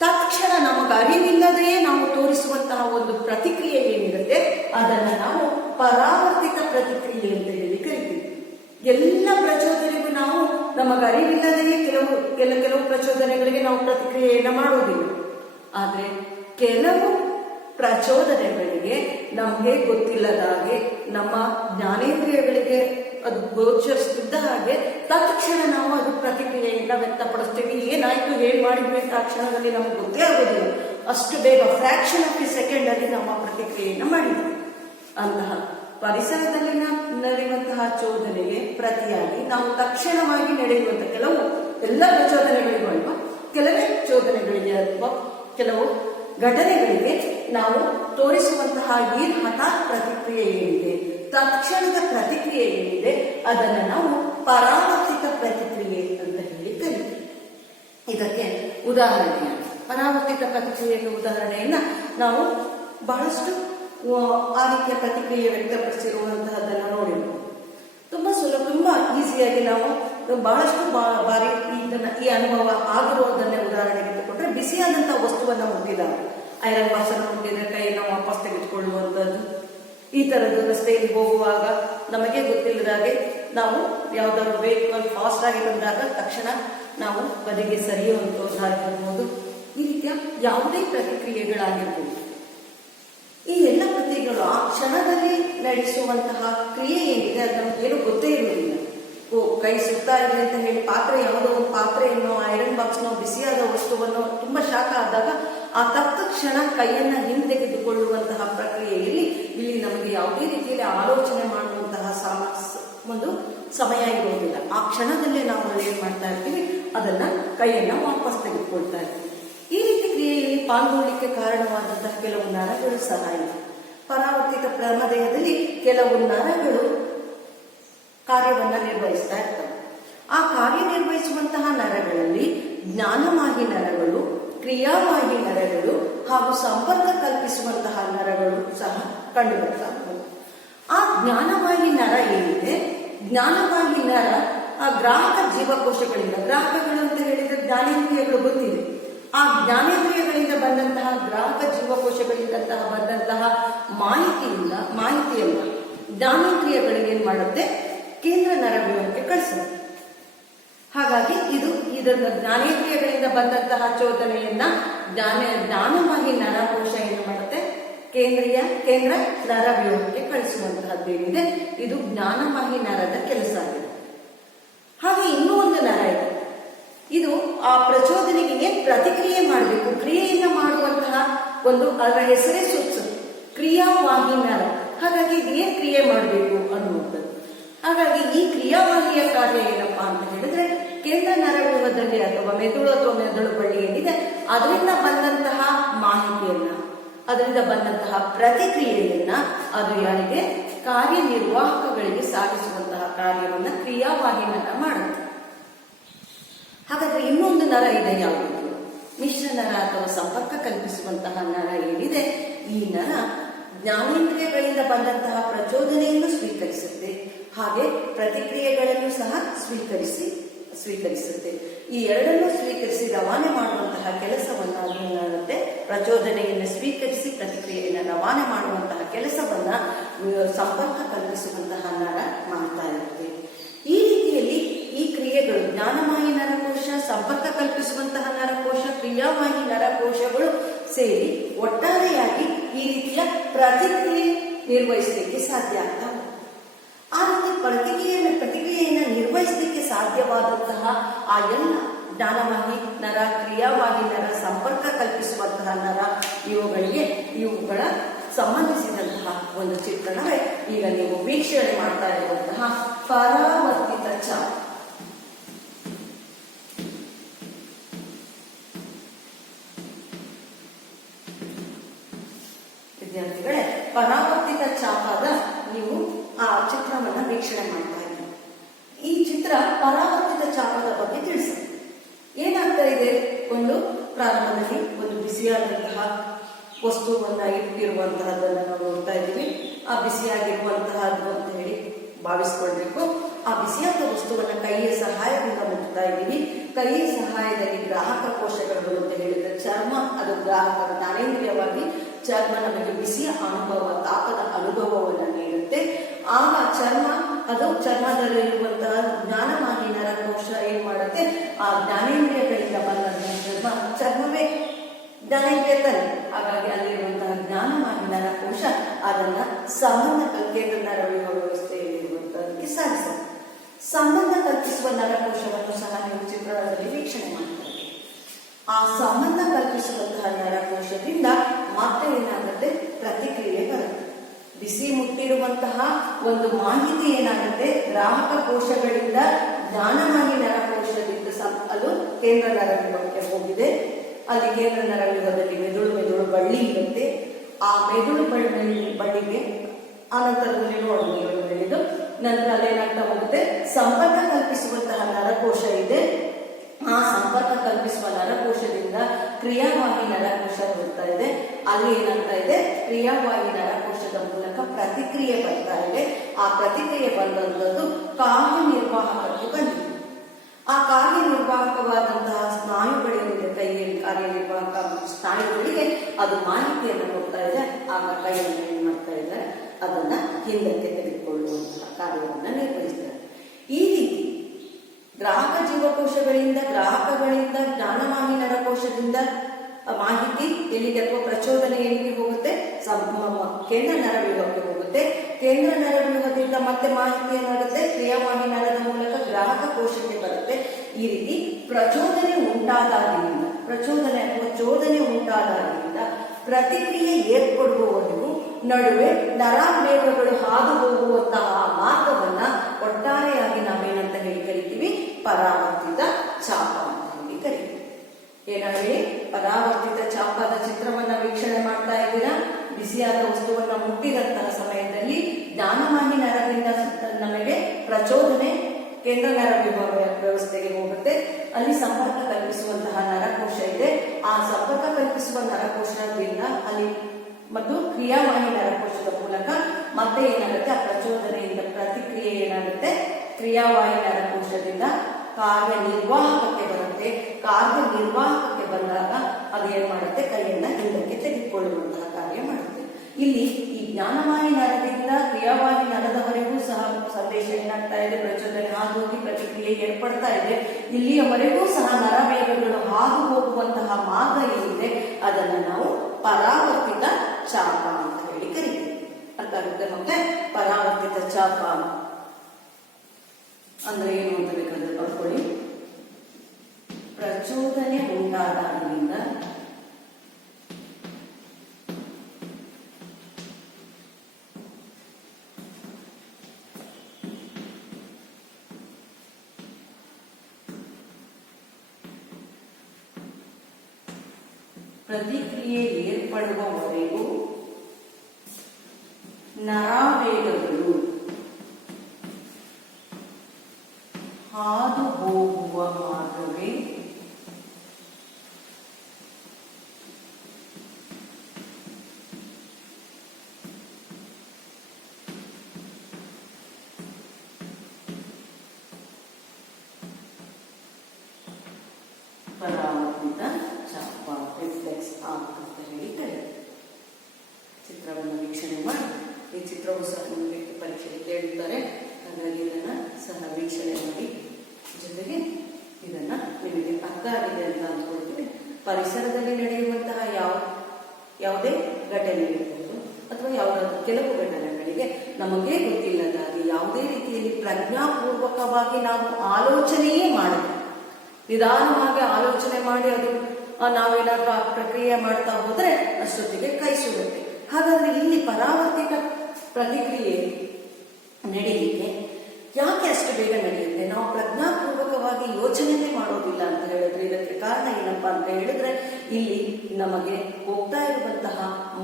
ತಕ್ಷಣ ನಮಗೆ ಅರಿವಿಲ್ಲದೆಯೇ ನಾವು ತೋರಿಸುವಂತಹ ಒಂದು ಪ್ರತಿಕ್ರಿಯೆ ಏನಿರುತ್ತೆ ಅದನ್ನ ನಾವು ಪರಾವರ್ತಿತ ಪ್ರತಿಕ್ರಿಯೆ ಅಂತ ಹೇಳಿ ಕರಿತೀವಿ. ಎಲ್ಲ ಪ್ರಚೋದನೆಗೂ ನಾವು ನಮಗೆ ಅರಿವಿಲ್ಲದೆಯೇ ಕೆಲವು ಪ್ರಚೋದನೆಗಳಿಗೆ ನಾವು ಪ್ರತಿಕ್ರಿಯೆಯನ್ನ ಮಾಡುವುದಿಲ್ಲ. ಆದ್ರೆ ಕೆಲವು ಪ್ರಚೋದನೆಗಳಿಗೆ ನಮಗೆ ಗೊತ್ತಿಲ್ಲದ ಹಾಗೆ ನಮ್ಮ ಜ್ಞಾನೇಂದ್ರಿಯಗಳಿಗೆ ಅದು ಗೋಚರಿಸುತ್ತಿದ್ದ ಹಾಗೆ ತಕ್ಷಣ ನಾವು ಅದು ಪ್ರತಿಕ್ರಿಯೆಯನ್ನ ವ್ಯಕ್ತಪಡಿಸ್ತೀವಿ. ಏನಾಯ್ತು ಹೇಳಿ ಮಾಡಿದ್ವಿ ಆ ಕ್ಷಣದಲ್ಲಿ ನಮ್ಗೆ ಗೊತ್ತೇ ಆಗೋದಿಲ್ಲ, ಅಷ್ಟು ಬೇಗ ಫ್ರಾಕ್ಷನ್ ಆಫ್ ದಿ ಸೆಕೆಂಡ್ ಅಲ್ಲಿ ನಮ್ಮ ಪ್ರತಿಕ್ರಿಯೆಯನ್ನ ಮಾಡಿದ್ವಿ. ಅಂತಹ ಪರಿಸರದಲ್ಲಿ ನಡೆಯುವಂತಹ ಚೋದನೆಗೆ ಪ್ರತಿಯಾಗಿ ನಾವು ತಕ್ಷಣವಾಗಿ ನಡೆಯುವಂತಹ ಎಲ್ಲ ಪ್ರಚೋದನೆಗಳಿಗೂ ಅಲ್ವಾ, ಕೆಲವೇ ಚೋದನೆಗಳಿಗೆ ಅಥವಾ ಕೆಲವು ಘಟನೆಗಳಿಗೆ ನಾವು ತೋರಿಸುವಂತಹ ಈ ಹಠಾತ್ ಪ್ರತಿಕ್ರಿಯೆ ಏನಿದೆ, ತಕ್ಷಣದ ಪ್ರತಿಕ್ರಿಯೆ ಏನಿದೆ ಅದನ್ನ ನಾವು ಪರಾವರ್ತಿತ ಪ್ರತಿಕ್ರಿಯೆ ಅಂತ ಹೇಳಿ ಕರೀತೀವಿ. ಇದಕ್ಕೆ ಉದಾಹರಣೆಯಾಗಿ ಪರಾವರ್ತಿತ ಪ್ರತಿಕ್ರಿಯೆಯ ಉದಾಹರಣೆಯನ್ನ ನಾವು ಬಹಳಷ್ಟು ಆ ರೀತಿಯ ಪ್ರತಿಕ್ರಿಯೆ ವ್ಯಕ್ತಪಡಿಸಿರುವಂತಹದನ್ನ ನೋಡಿರ್ಬೋದು. ತುಂಬಾ ತುಂಬಾ ಈಸಿಯಾಗಿ ನಾವು ಬಹಳಷ್ಟು ಬಾರಿ ಈ ಅನುಭವ ಆಗಿರುವುದನ್ನೇ ಉದಾಹರಣೆಗೆ ತಗೊಂಡ್ರೆ, ಬಿಸಿಯಾದಂತಹ ವಸ್ತುವನ್ನ ಮುಟ್ಟಿದಾಗ, ಐರನ್ ಬಾಕ್ಸ್ ಅನ್ನು ಮುಟ್ಟಿದ್ರೆ ಕೈಯನ್ನು ವಾಪಸ್ ತೆಗೆದುಕೊಳ್ಳುವಂಥದ್ದು, ಈ ತರದ್ದು ರಸ್ತೆಯಲ್ಲಿ ಹೋಗುವಾಗ ನಮಗೆ ಗೊತ್ತಿಲ್ಲದಾಗೆ ನಾವು ಯಾವ್ದಾದ್ರು ವೆಹಿಕಲ್ ಫಾಸ್ಟ್ ಆಗಿ ಬಂದಾಗ ತಕ್ಷಣ ನಾವು ಬದಿಗೆ ಸರಿಯುವಂತದ್ದಾಗಿರ್ಬೋದು. ಈ ರೀತಿಯ ಯಾವುದೇ ಪ್ರತಿಕ್ರಿಯೆಗಳಾಗಿರ್ಬೋದು. ಈ ಎಲ್ಲ ಪ್ರತಿಗಳು ಆ ಕ್ಷಣದಲ್ಲಿ ನಡೆಸುವಂತಹ ಕ್ರಿಯೆ ಏನಿದೆ ಅದು ನಮ್ಗೇನು ಗೊತ್ತೇ ಇರುವುದಿಲ್ಲ. ಕೈ ಸುತ್ತಾ ಇದೆ ಅಂತ ಹೇಳಿ ಯಾವುದೋ ಒಂದು ಪಾತ್ರೆಯನ್ನು, ಐರನ್ ಬಾಕ್ಸ್ನೋ, ಬಿಸಿಯಾದ ವಸ್ತುವನ್ನು ತುಂಬಾ ಶಾಖ ಆದಾಗ ಆ ತಕ್ಷಣ ಕೈಯನ್ನ ಹಿಂತೆಗೆದುಕೊಳ್ಳುವಂತಹ ಪ್ರಕ್ರಿಯೆಯಲ್ಲಿ ಇಲ್ಲಿ ನಮಗೆ ಯಾವುದೇ ರೀತಿಯಲ್ಲಿ ಆಲೋಚನೆ ಮಾಡುವಂತಹ ಒಂದು ಸಮಯ ಇರುವುದಿಲ್ಲ. ಆ ಕ್ಷಣದಲ್ಲೇ ನಾವು ಏನ್ ಮಾಡ್ತಾ ಇರ್ತೀವಿ, ಅದನ್ನ ಕೈಯನ್ನ ವಾಪಸ್ ತೆಗೆದುಕೊಳ್ತಾ ಇರ್ತೀವಿ. ಈ ರೀತಿ ಕ್ರಿಯೆಯಲ್ಲಿ ಪಾಲ್ಗೊಳ್ಳಿಕ್ಕೆ ಕಾರಣವಾದಂತಹ ಕೆಲವು ನರಗಳು ಸಹ ಇದೆ. ಪರಾವರ್ತಿತ ಪ್ರಮದೇಹದಲ್ಲಿ ಕೆಲವು ನರಗಳು ಕಾರ್ಯವನ್ನ ನಿರ್ವಹಿಸ್ತಾ ಇರ್ತವೆ. ಆ ಕಾರ್ಯನಿರ್ವಹಿಸುವಂತಹ ನರಗಳಲ್ಲಿ ಜ್ಞಾನವಾಹಿ ನರಗಳು, ಕ್ರಿಯಾವಾಹಿ ನರಗಳು ಹಾಗೂ ಸಂಪರ್ಕ ಕಲ್ಪಿಸುವಂತಹ ನರಗಳು ಸಹ ಕಂಡು ಬರ್ತಾ ಇರ್ತವೆ. ಆ ಜ್ಞಾನವಾಹಿ ನರ ಏನಿದೆ, ಜ್ಞಾನವಾಹಿ ನರ ಆ ಗ್ರಾಹಕ ಜೀವಕೋಶಗಳಿಂದ, ಗ್ರಾಹಕಗಳು ಅಂತ ಹೇಳಿದ್ರೆ ಜ್ಞಾನೇಂದ್ರಿಯಗಳು ಗೊತ್ತಿದೆ, ಆ ಜ್ಞಾನೇಂದ್ರಿಯಗಳಿಂದ ಬಂದಂತಹ ಗ್ರಾಹಕ ಜೀವಕೋಶಗಳಿಂದ ಬಂದಂತಹ ಮಾಹಿತಿಯನ್ನ ಜ್ಞಾನೇಂದ್ರಿಯಗಳಿಗೆ ಏನ್ ಮಾಡುತ್ತೆ, ಕೇಂದ್ರ ನರವ್ಯೂಹಕ್ಕೆ ಕಳಿಸುತ್ತೆ. ಹಾಗಾಗಿ ಇದನ್ನ ಜ್ಞಾನೇಂದ್ರಿಯಗಳಿಂದ ಬಂದಂತಹ ಚೋದನೆಯನ್ನ ಜ್ಞಾನವಾಹಿ ನರಕೋಶ ಏನು ಮಾಡುತ್ತೆ, ಕೇಂದ್ರ ನರವ್ಯೂಹಕ್ಕೆ ಕಳಿಸುವಂತಹದ್ದೇನಿದೆ, ಇದು ಜ್ಞಾನವಾಹಿ ನರದ ಕೆಲಸ ಆಗಿದೆ. ಹಾಗೆ ಇನ್ನೂ ಒಂದು ನರ ಇದೆ, ಇದು ಆ ಪ್ರಚೋದನೆಗೆ ಏನ್ ಪ್ರತಿಕ್ರಿಯೆ ಮಾಡಬೇಕು, ಕ್ರಿಯೆಯನ್ನ ಮಾಡುವಂತಹ ಅದರ ಹೆಸರೇ ಸೂಚಿಸುತ್ತೆ, ಕ್ರಿಯಾವಾಹಿ ನರ. ಹಾಗಾಗಿ ಇದೇನ್ ಕ್ರಿಯೆ ಮಾಡಬೇಕು ಅನ್ನುವಂಥದ್ದು. ಹಾಗಾಗಿ ಈ ಕ್ರಿಯಾವಾಹಿಯ ಕಾರ್ಯ ಏನಪ್ಪಾ ಅಂತ ಹೇಳಿದ್ರೆ, ಕೇಂದ್ರ ನರವ್ಯೂಹದಲ್ಲಿ ಅಥವಾ ಮೆದುಳು ಬಳ್ಳಿ ಏನಿದೆ ಅದರಿಂದ ಬಂದಂತಹ ಮಾಹಿತಿಯನ್ನ, ಅದರಿಂದ ಬಂದಂತಹ ಪ್ರತಿಕ್ರಿಯೆಯನ್ನ ಅದು ಯಾರಿಗೆ, ಕಾರ್ಯನಿರ್ವಾಹಕಗಳಿಗೆ ಸಾಗಿಸುವಂತಹ ಕಾರ್ಯವನ್ನ ಕ್ರಿಯಾವಾಹಿ ನರ ಮಾಡುತ್ತೆ. ಹಾಗಾದ್ರೆ ಇನ್ನೊಂದು ನರ ಇದೆ, ಯಾವುದು, ಮಿಶ್ರ ನರ ಅಥವಾ ಸಂಪರ್ಕ ಕಲ್ಪಿಸುವಂತಹ ನರ ಏನಿದೆ, ಈ ನರ ಜ್ಞಾನೇಂದ್ರಿಯಗಳಿಂದ ಬಂದಂತಹ ಪ್ರಚೋದನೆಯನ್ನು ಸ್ವೀಕರಿಸುತ್ತೆ, ಹಾಗೆ ಪ್ರತಿಕ್ರಿಯೆಗಳನ್ನು ಸಹ ಸ್ವೀಕರಿಸುತ್ತೆ. ಈ ಎರಡನ್ನೂ ಸ್ವೀಕರಿಸಿ ರವಾನೆ ಮಾಡುವಂತಹ ಕೆಲಸವನ್ನ ಅದು ಮಾಡುತ್ತೆ. ಪ್ರಚೋದನೆಯನ್ನು ಸ್ವೀಕರಿಸಿ ಪ್ರತಿಕ್ರಿಯೆಯನ್ನು ರವಾನೆ ಮಾಡುವಂತಹ ಕೆಲಸವನ್ನ ಸಂಪರ್ಕ ಕಲ್ಪಿಸುವಂತಹ ನರ ಮಾಡ್ತಾ ಇರುತ್ತೆ. ಈ ರೀತಿಯಲ್ಲಿ ಈ ಕ್ರಿಯೆಗಳು ಜ್ಞಾನವಾಹಿ ನರಕೋಶ, ಸಂಪರ್ಕ ಕಲ್ಪಿಸುವಂತಹ ನರಕೋಶ, ಕ್ರಿಯಾವಾಹಿ ನರಕೋಶಗಳು ಸೇರಿ ಒಟ್ಟಾರೆಯಾಗಿ ಈ ರೀತಿಯ ಪ್ರತಿಕ್ರಿಯೆ ನಿರ್ವಹಿಸಲಿಕ್ಕೆ ಸಾಧ್ಯ ಆಗ್ತಾ ಹೋಗುತ್ತೆ. ಆ ರೀತಿ ಪ್ರತಿಕ್ರಿಯೆಯನ್ನು ನಿರ್ವಹಿಸಲಿಕ್ಕೆ ಸಾಧ್ಯವಾದಂತಹ ಆ ಎಲ್ಲ ಜ್ಞಾನವಾಹಿ ನರ, ಕ್ರಿಯಾವಾಹಿ ನರ, ಸಂಪರ್ಕ ಕಲ್ಪಿಸುವಂತಹ ನರ, ಇವುಗಳ ಸಂಬಂಧಿಸಿದಂತಹ ಒಂದು ಚಿತ್ರಣವೇ ಈಗ ನೀವು ವೀಕ್ಷಣೆ ಮಾಡ್ತಾ ಇರುವಂತಹ ಪರಾವರ್ತಿತ ಚಾಪ. ವಿದ್ಯಾರ್ಥಿಗಳೇ, ಪರಾವರ್ತಿತ ಚಾಪದ ನೀವು ಆ ಚಿತ್ರವನ್ನ ವೀಕ್ಷಣೆ ಮಾಡ್ತಾ ಇದ್ದೀವಿ. ಈ ಚಿತ್ರ ಪರಾವರ್ತಿತ ಚಾಪದ ಬಗ್ಗೆ ತಿಳಿಸುತ್ತೆ. ಏನಾಗ್ತಾ ಇದೆ, ಒಂದು ಪ್ರಾರಂಭದಲ್ಲಿ ಒಂದು ಬಿಸಿಯಾದಂತಹ ವಸ್ತುವನ್ನ ಇಟ್ಟಿರುವಂತಹದನ್ನ ನಾವು ನೋಡ್ತಾ ಇದ್ದೀವಿ. ಆ ಬಿಸಿಯಾಗಿರುವಂತಹದ್ದು ಅಂತ ಹೇಳಿ ಭಾವಿಸ್ಕೊಳ್ಬೇಕು. ಆ ಬಿಸಿಯಾದ ವಸ್ತುವನ್ನ ಕೈಯ ಸಹಾಯದಿಂದ ಮುಟ್ತಾ ಇದ್ದೀವಿ. ಕೈಯ ಸಹಾಯದಲ್ಲಿ ಗ್ರಾಹಕ ಕೋಶಗಳು ಅಂತ ಹೇಳಿದ್ರೆ ಚರ್ಮ, ಅದು ಗ್ರಾಹಕ ಜ್ಞಾನೇಂದ್ರಿಯವಾಗಿ ಚರ್ಮ ನಮಗೆ ಬಿಸಿಯ ಅನುಭವ, ತಾಪದ ಅನುಭವವನ್ನು ನೀಡುತ್ತೆ. ಆಗ ಚರ್ಮದಲ್ಲಿರುವಂತಹ ಜ್ಞಾನವಾಹಿ ನರಕೋಶ ಏನ್ ಮಾಡುತ್ತೆ, ಆ ಜ್ಞಾನೇಂದ್ರಿಯಗಳಿಂದ ಬಂದಂತಹ ಚರ್ಮವೇ ಜ್ಞಾನೇಂದ್ರಿಯ ತಾನೆ. ಹಾಗಾಗಿ ಅಲ್ಲಿರುವಂತಹ ಜ್ಞಾನವಾಹಿ ನರಕೋಶ ಅದನ್ನ ಸಂಬಂಧ ಕೇಂದ್ರ ನರವ್ಯೂಹ ವ್ಯವಸ್ಥೆಯಲ್ಲಿರುವಂತಹದಕ್ಕೆ ಸಾಧಿಸುತ್ತೆ. ಸಂಬಂಧ ಕಲ್ಪಿಸುವ ನರಕೋಶವನ್ನು ಸಹ ನೀವು ಚಿತ್ರಣದಲ್ಲಿ ವೀಕ್ಷಣೆ ಮಾಡ್ತಾರೆ. ಆ ಸಂಬಂಧ ಕಲ್ಪಿಸುವಂತಹ ನರಕೋಶದಿಂದ ಮತ್ತೆ ಏನಾಗುತ್ತೆ, ಪ್ರತಿಕ್ರಿಯೆ ಬರುತ್ತೆ. ಬಿಸಿ ಮುಟ್ಟಿರುವಂತಹ ಒಂದು ಮಾಹಿತಿ ಏನಾಗುತ್ತೆ, ಗ್ರಾಹಕ ಕೋಶಗಳಿಂದ ಜ್ಞಾನವಾಹಿ ನರಕೋಶದಿಂದ ಅದು ಕೇಂದ್ರ ನರವ್ಯೂಹಕ್ಕೆ ಹೋಗಿದೆ. ಅಲ್ಲಿ ಕೇಂದ್ರ ನರವ್ಯೂಹದಲ್ಲಿ ಮೆದುಳು ಬಳ್ಳಿ ಇರುತ್ತೆ. ಆ ಮೆದುಳು ಬಳ್ಳಿಗೆ ಆನಂತರದಲ್ಲಿ ನೋಡಬಹುದು. ನಂತರ ಅಲ್ಲೇನಾಗ್ತಾ ಹೋಗುತ್ತೆ, ಸಂಪರ್ಕ ಕಲ್ಪಿಸುವಂತಹ ನರಕೋಶ ಇದೆ. ಆ ಸಂಪರ್ಕ ಕಲ್ಪಿಸುವ ನರಕೋಶದಿಂದ ಕ್ರಿಯಾವಾಹಿ ನರಕೋಶ ಬರ್ತಾ ಇದೆ. ಅಲ್ಲಿ ಏನಾಗ್ತಾ ಇದೆ, ಕ್ರಿಯಾವಾಹಿ ನರಕೋಶದ ಮೂಲಕ ಪ್ರತಿಕ್ರಿಯೆ ಬರ್ತಾ ಇದೆ. ಆ ಪ್ರತಿಕ್ರಿಯೆ ಬಂದಂಥದ್ದು ಕಾರ್ಯನಿರ್ವಾಹಕಕ್ಕೆ ಬಂದಿದೆ. ಆ ಕಾರ್ಯನಿರ್ವಾಹಕವಾದಂತಹ ಸ್ನಾಯುಗಳೇನಿದೆ, ಕೈಯಲ್ಲಿ ಕಾರ್ಯನಿರ್ವಾಹಕ ಸ್ನಾಯುಗಳಿಗೆ ಅದು ಮಾಹಿತಿಯನ್ನು ಕೊಡ್ತಾ ಇದೆ. ಆಗ ಕೈಯನ್ನು ಏನ್ ಮಾಡ್ತಾ ಇದ್ದಾರೆ, ಅದನ್ನ ಹಿಂದಕ್ಕೆ ತೆಗೆದುಕೊಳ್ಳುವಂತಹ ಕಾರ್ಯವನ್ನ ನಿರ್ವಹಿಸ್ತಾರೆ. ಈ ರೀತಿ ಗ್ರಾಹಕ ಜೀವಕೋಶಗಳಿಂದ, ಗ್ರಾಹಕಗಳಿಂದ ಜ್ಞಾನವಾಹಿ ನರಕೋಶದಿಂದ ಮಾಹಿತಿ ಎಲ್ಲಿಗೆ ಅಥವಾ ಪ್ರಚೋದನೆ ಎಲ್ಲಿಗೆ ಹೋಗುತ್ತೆ, ಕೇಂದ್ರ ನರವ್ಯೂಹಕ್ಕೆ ಹೋಗುತ್ತೆ. ಕೇಂದ್ರ ನರವ್ಯೂಹದಿಂದ ಮತ್ತೆ ಮಾಹಿತಿ ಏನಾಗುತ್ತೆ, ಕ್ರಿಯಾವಾಹಿ ನರದ ಮೂಲಕ ಗ್ರಾಹಕ ಕೋಶಕ್ಕೆ ಬರುತ್ತೆ. ಈ ರೀತಿ ಪ್ರಚೋದನೆ ಅಥವಾ ಚೋದನೆ ಉಂಟಾದಾಗಿನಿಂದ ಪ್ರತಿಕ್ರಿಯೆ ಏರ್ಪಡುವವರೆಗೂ ನಡುವೆ ನರಾವೇಗಗಳು ಹಾದು ಹೋಗುವಂತಹ ಮಾರ್ಗವನ್ನ ಒಟ್ಟಾರೆಯಾಗಿ ನಾವೇನಂತ ಹೇಳಿ ಕರಿತೀವಿ, ಪರಾವರ್ತಿತ ಚಾಪ ಅಂತ ಹೇಳಿ ಕರಿತೀವಿ. ಏನಾಗಲಿ, ಪರಾವರ್ತಿತ ಚಾಪದ ಚಿತ್ರವನ್ನ ವೀಕ್ಷಣೆ ಮಾಡ್ತಾ ಇದ್ದೀರಾ. ಬಿಸಿಯಾದ ವಸ್ತುವನ್ನ ಮುಟ್ಟಿದಂತಹ ಸಮಯದಲ್ಲಿ ಜ್ಞಾನವಾಹಿ ನರದಿಂದ ನಮಗೆ ಪ್ರಚೋದನೆ ಕೇಂದ್ರ ನರವ್ಯೂಹ ವ್ಯವಸ್ಥೆಗೆ ಹೋಗುತ್ತೆ. ಅಲ್ಲಿ ಸಂಪರ್ಕ ಕಲ್ಪಿಸುವಂತಹ ನರಕೋಶ ಇದೆ. ಆ ಸಂಪರ್ಕ ಕಲ್ಪಿಸುವ ನರಕೋಶದಿಂದ ಅಲ್ಲಿ ಮತ್ತು ಕ್ರಿಯಾವಾಹಿ ನರಕೋಶದ ಮೂಲಕ ಮತ್ತೆ ಏನಾಗುತ್ತೆ, ಆ ಪ್ರಚೋದನೆಯಿಂದ ಪ್ರತಿಕ್ರಿಯೆ ಏನಾಗುತ್ತೆ, ಕ್ರಿಯಾವಾಹಿ ನರಕೋಶದಿಂದ ಕಾರ್ಯನಿರ್ವಾಹಕಕ್ಕೆ ಬರುತ್ತೆ. ಕಾರ್ಯನಿರ್ವಾಹಕಕ್ಕೆ ಬಂದಾಗ ಅದು ಏನ್ ಮಾಡುತ್ತೆ, ಕೈಯನ್ನ ಹಿಂದಕ್ಕೆ ತೆಗೆದುಕೊಳ್ಳುವಂತಹ ಕಾರ್ಯ ಮಾಡುತ್ತೆ. ಇಲ್ಲಿ ಈ ಜ್ಞಾನವಾಹಿ ನರದಿಂದ ಕ್ರಿಯಾವಾಹಿ ನರದವರೆಗೂ ಸಹ ಸಂದೇಶ ಏನಾಗ್ತಾ ಇದೆ, ಪ್ರಚೋದನೆ ಹಾದು ಹೋಗಿ ಪ್ರತಿಕ್ರಿಯೆ ಏರ್ಪಡ್ತಾ ಇದೆ. ಇಲ್ಲಿಯವರೆಗೂ ಸಹ ನರವೇಗಗಳು ಹಾದು ಹೋಗುವಂತಹ ಮಾರ್ಗ ಏನಿದೆ ಅದನ್ನ ನಾವು ಪರಾವರ್ತಿತ ಚಾಪ ಅಂತ ಹೇಳಿ ಕರೀತೀವಿ. ಅರ್ಥ ಆಗುತ್ತೆ ಮತ್ತೆ? ಪರಾವರ್ತಿತ ಚಾಪ ಅಂದ್ರೆ ಏನು ಅಂತ ಬೇಕಾದ್ರೆ ಬರ್ಕೊಳ್ಳಿ. ಪ್ರಚೋದನೆ ಉಂಟಾದಾಗಿನಿಂದ ಪ್ರತಿಕ್ರಿಯೆ ಏರ್ಪಡುವವರೆಗೂ ನರಾವೇಗಗಳು ಹಾದು ಹೋಗುವ ಮಾರ್ಗವೇ ಪರಾವರ್ತಿತ ಚಾಪ, ರಿಫ್ಲೆಕ್ಸ್ ಆರ್ಕ್ ಅಂತ ಹೇಳಿ ಕರೀತಾರೆ. ಚಿತ್ರವನ್ನು ವೀಕ್ಷಣೆ ಮಾಡಿ, ಈ ಚಿತ್ರವು ಸಹ ನಿಮಗೆ ಪರೀಕ್ಷೆಗೆ ಕೇಳುತ್ತಾರೆ. ಹಾಗಾಗಿ ಇದನ್ನ ಸಹ ವೀಕ್ಷಣೆ ಮಾಡಿ, ಜೊತೆಗೆ ಇದನ್ನ ನಿಮಗೆ ಅರ್ಥ ಆಗಿದೆ ಅಂತ ಅಂದ್ಕೊಳ್ತೀವಿ. ಪರಿಸರದಲ್ಲಿ ನಡೆಯುವಂತಹ ಯಾವುದೇ ಘಟನೆ ಇರಬಹುದು ಅಥವಾ ಪ್ರಜ್ಞಾಪೂರ್ವಕವಾಗಿ ನಾವು ಆಲೋಚನೆಯೇ ಮಾಡಬೇಕು. ನಿಧಾನವಾಗಿ ಆಲೋಚನೆ ಮಾಡಿ ಅದು ನಾವೇನಾದ್ರೂ ಆ ಪ್ರಕ್ರಿಯೆ ಮಾಡ್ತಾ ಹೋದ್ರೆ ಅಷ್ಟೊತ್ತಿಗೆ ಕೈ ಸುಡುತ್ತೆ. ಹಾಗಾದ್ರೆ ಇಲ್ಲಿ ಪರಾವರ್ತಿತ ಪ್ರತಿಕ್ರಿಯೆ ನಡೀಲಿಕ್ಕೆ ಯಾಕೆ ಅಷ್ಟು ಬೇಗ ನಡೆಯುತ್ತೆ? ನಾವು ಪ್ರಜ್ಞಾಪೂರ್ವಕವಾಗಿ ಯೋಚನೆನೇ ಮಾಡೋದಿಲ್ಲ ಅಂತ ಹೇಳಿದ್ರೆ ಇದಕ್ಕೆ ಕಾರಣ ಏನಪ್ಪಾ ಅಂತ ಹೇಳಿದ್ರೆ, ಇಲ್ಲಿ ನಮಗೆ ಹೋಗ್ತಾ ಇರುವಂತಹ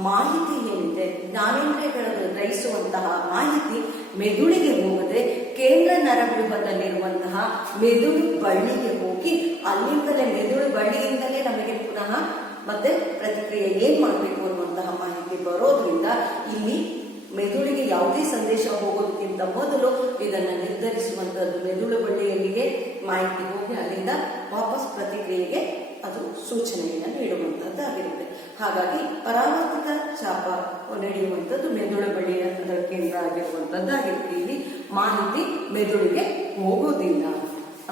ಮಾಹಿತಿ ಏನಿದೆ, ಜ್ಞಾನೇಂದ್ರಿಯಗಳನ್ನು ಗ್ರಹಿಸುವಂತಹ ಮಾಹಿತಿ ಮೆದುಳಿಗೆ ಹೋಗದೆ ಕೇಂದ್ರ ನರವ್ಯೂಹದಲ್ಲಿರುವಂತಹ ಮೆದುಳು ಬಳ್ಳಿಗೆ ಹೋಗಿ ಅಲ್ಲಿಂದಲೇ ಮೆದುಳು ಬಳ್ಳಿಯಿಂದಲೇ ನಮಗೆ ಪುನಃ ಮತ್ತೆ ಪ್ರತಿಕ್ರಿಯೆ ಏನ್ ಮಾಡಬೇಕು ಅನ್ನುವಂತಹ ಮಾಹಿತಿ ಬರೋದ್ರಿಂದ ಇಲ್ಲಿ ಮೆದುಳಿಗೆ ಯಾವುದೇ ಸಂದೇಶ ಹೋಗೋದಕ್ಕಿಂತ ಮೊದಲು ಇದನ್ನ ನಿರ್ಧರಿಸುವಂತದ್ದು ಮೆದುಳು ಬಳ್ಳಿಯಲ್ಲಿಗೆ ಮಾಹಿತಿ ಹೋಗಿ ಅಲ್ಲಿಂದ ವಾಪಸ್ ಪ್ರತಿಕ್ರಿಯೆಗೆ ಅದು ಸೂಚನೆಯನ್ನು ನೀಡುವಂತದ್ದಾಗಿರುತ್ತೆ. ಹಾಗಾಗಿ ಪರಾವರ್ತಿತ ಚಾಪ ನಡೆಯುವಂಥದ್ದು ಮೆದುಳು ಬಳ್ಳಿಯ ಕೇಂದ್ರ ಆಗಿರುವಂತದ್ದಾಗಿರುತ್ತೆ. ಇಲ್ಲಿ ಮಾಹಿತಿ ಮೆದುಳಿಗೆ ಹೋಗೋದಿಲ್ಲ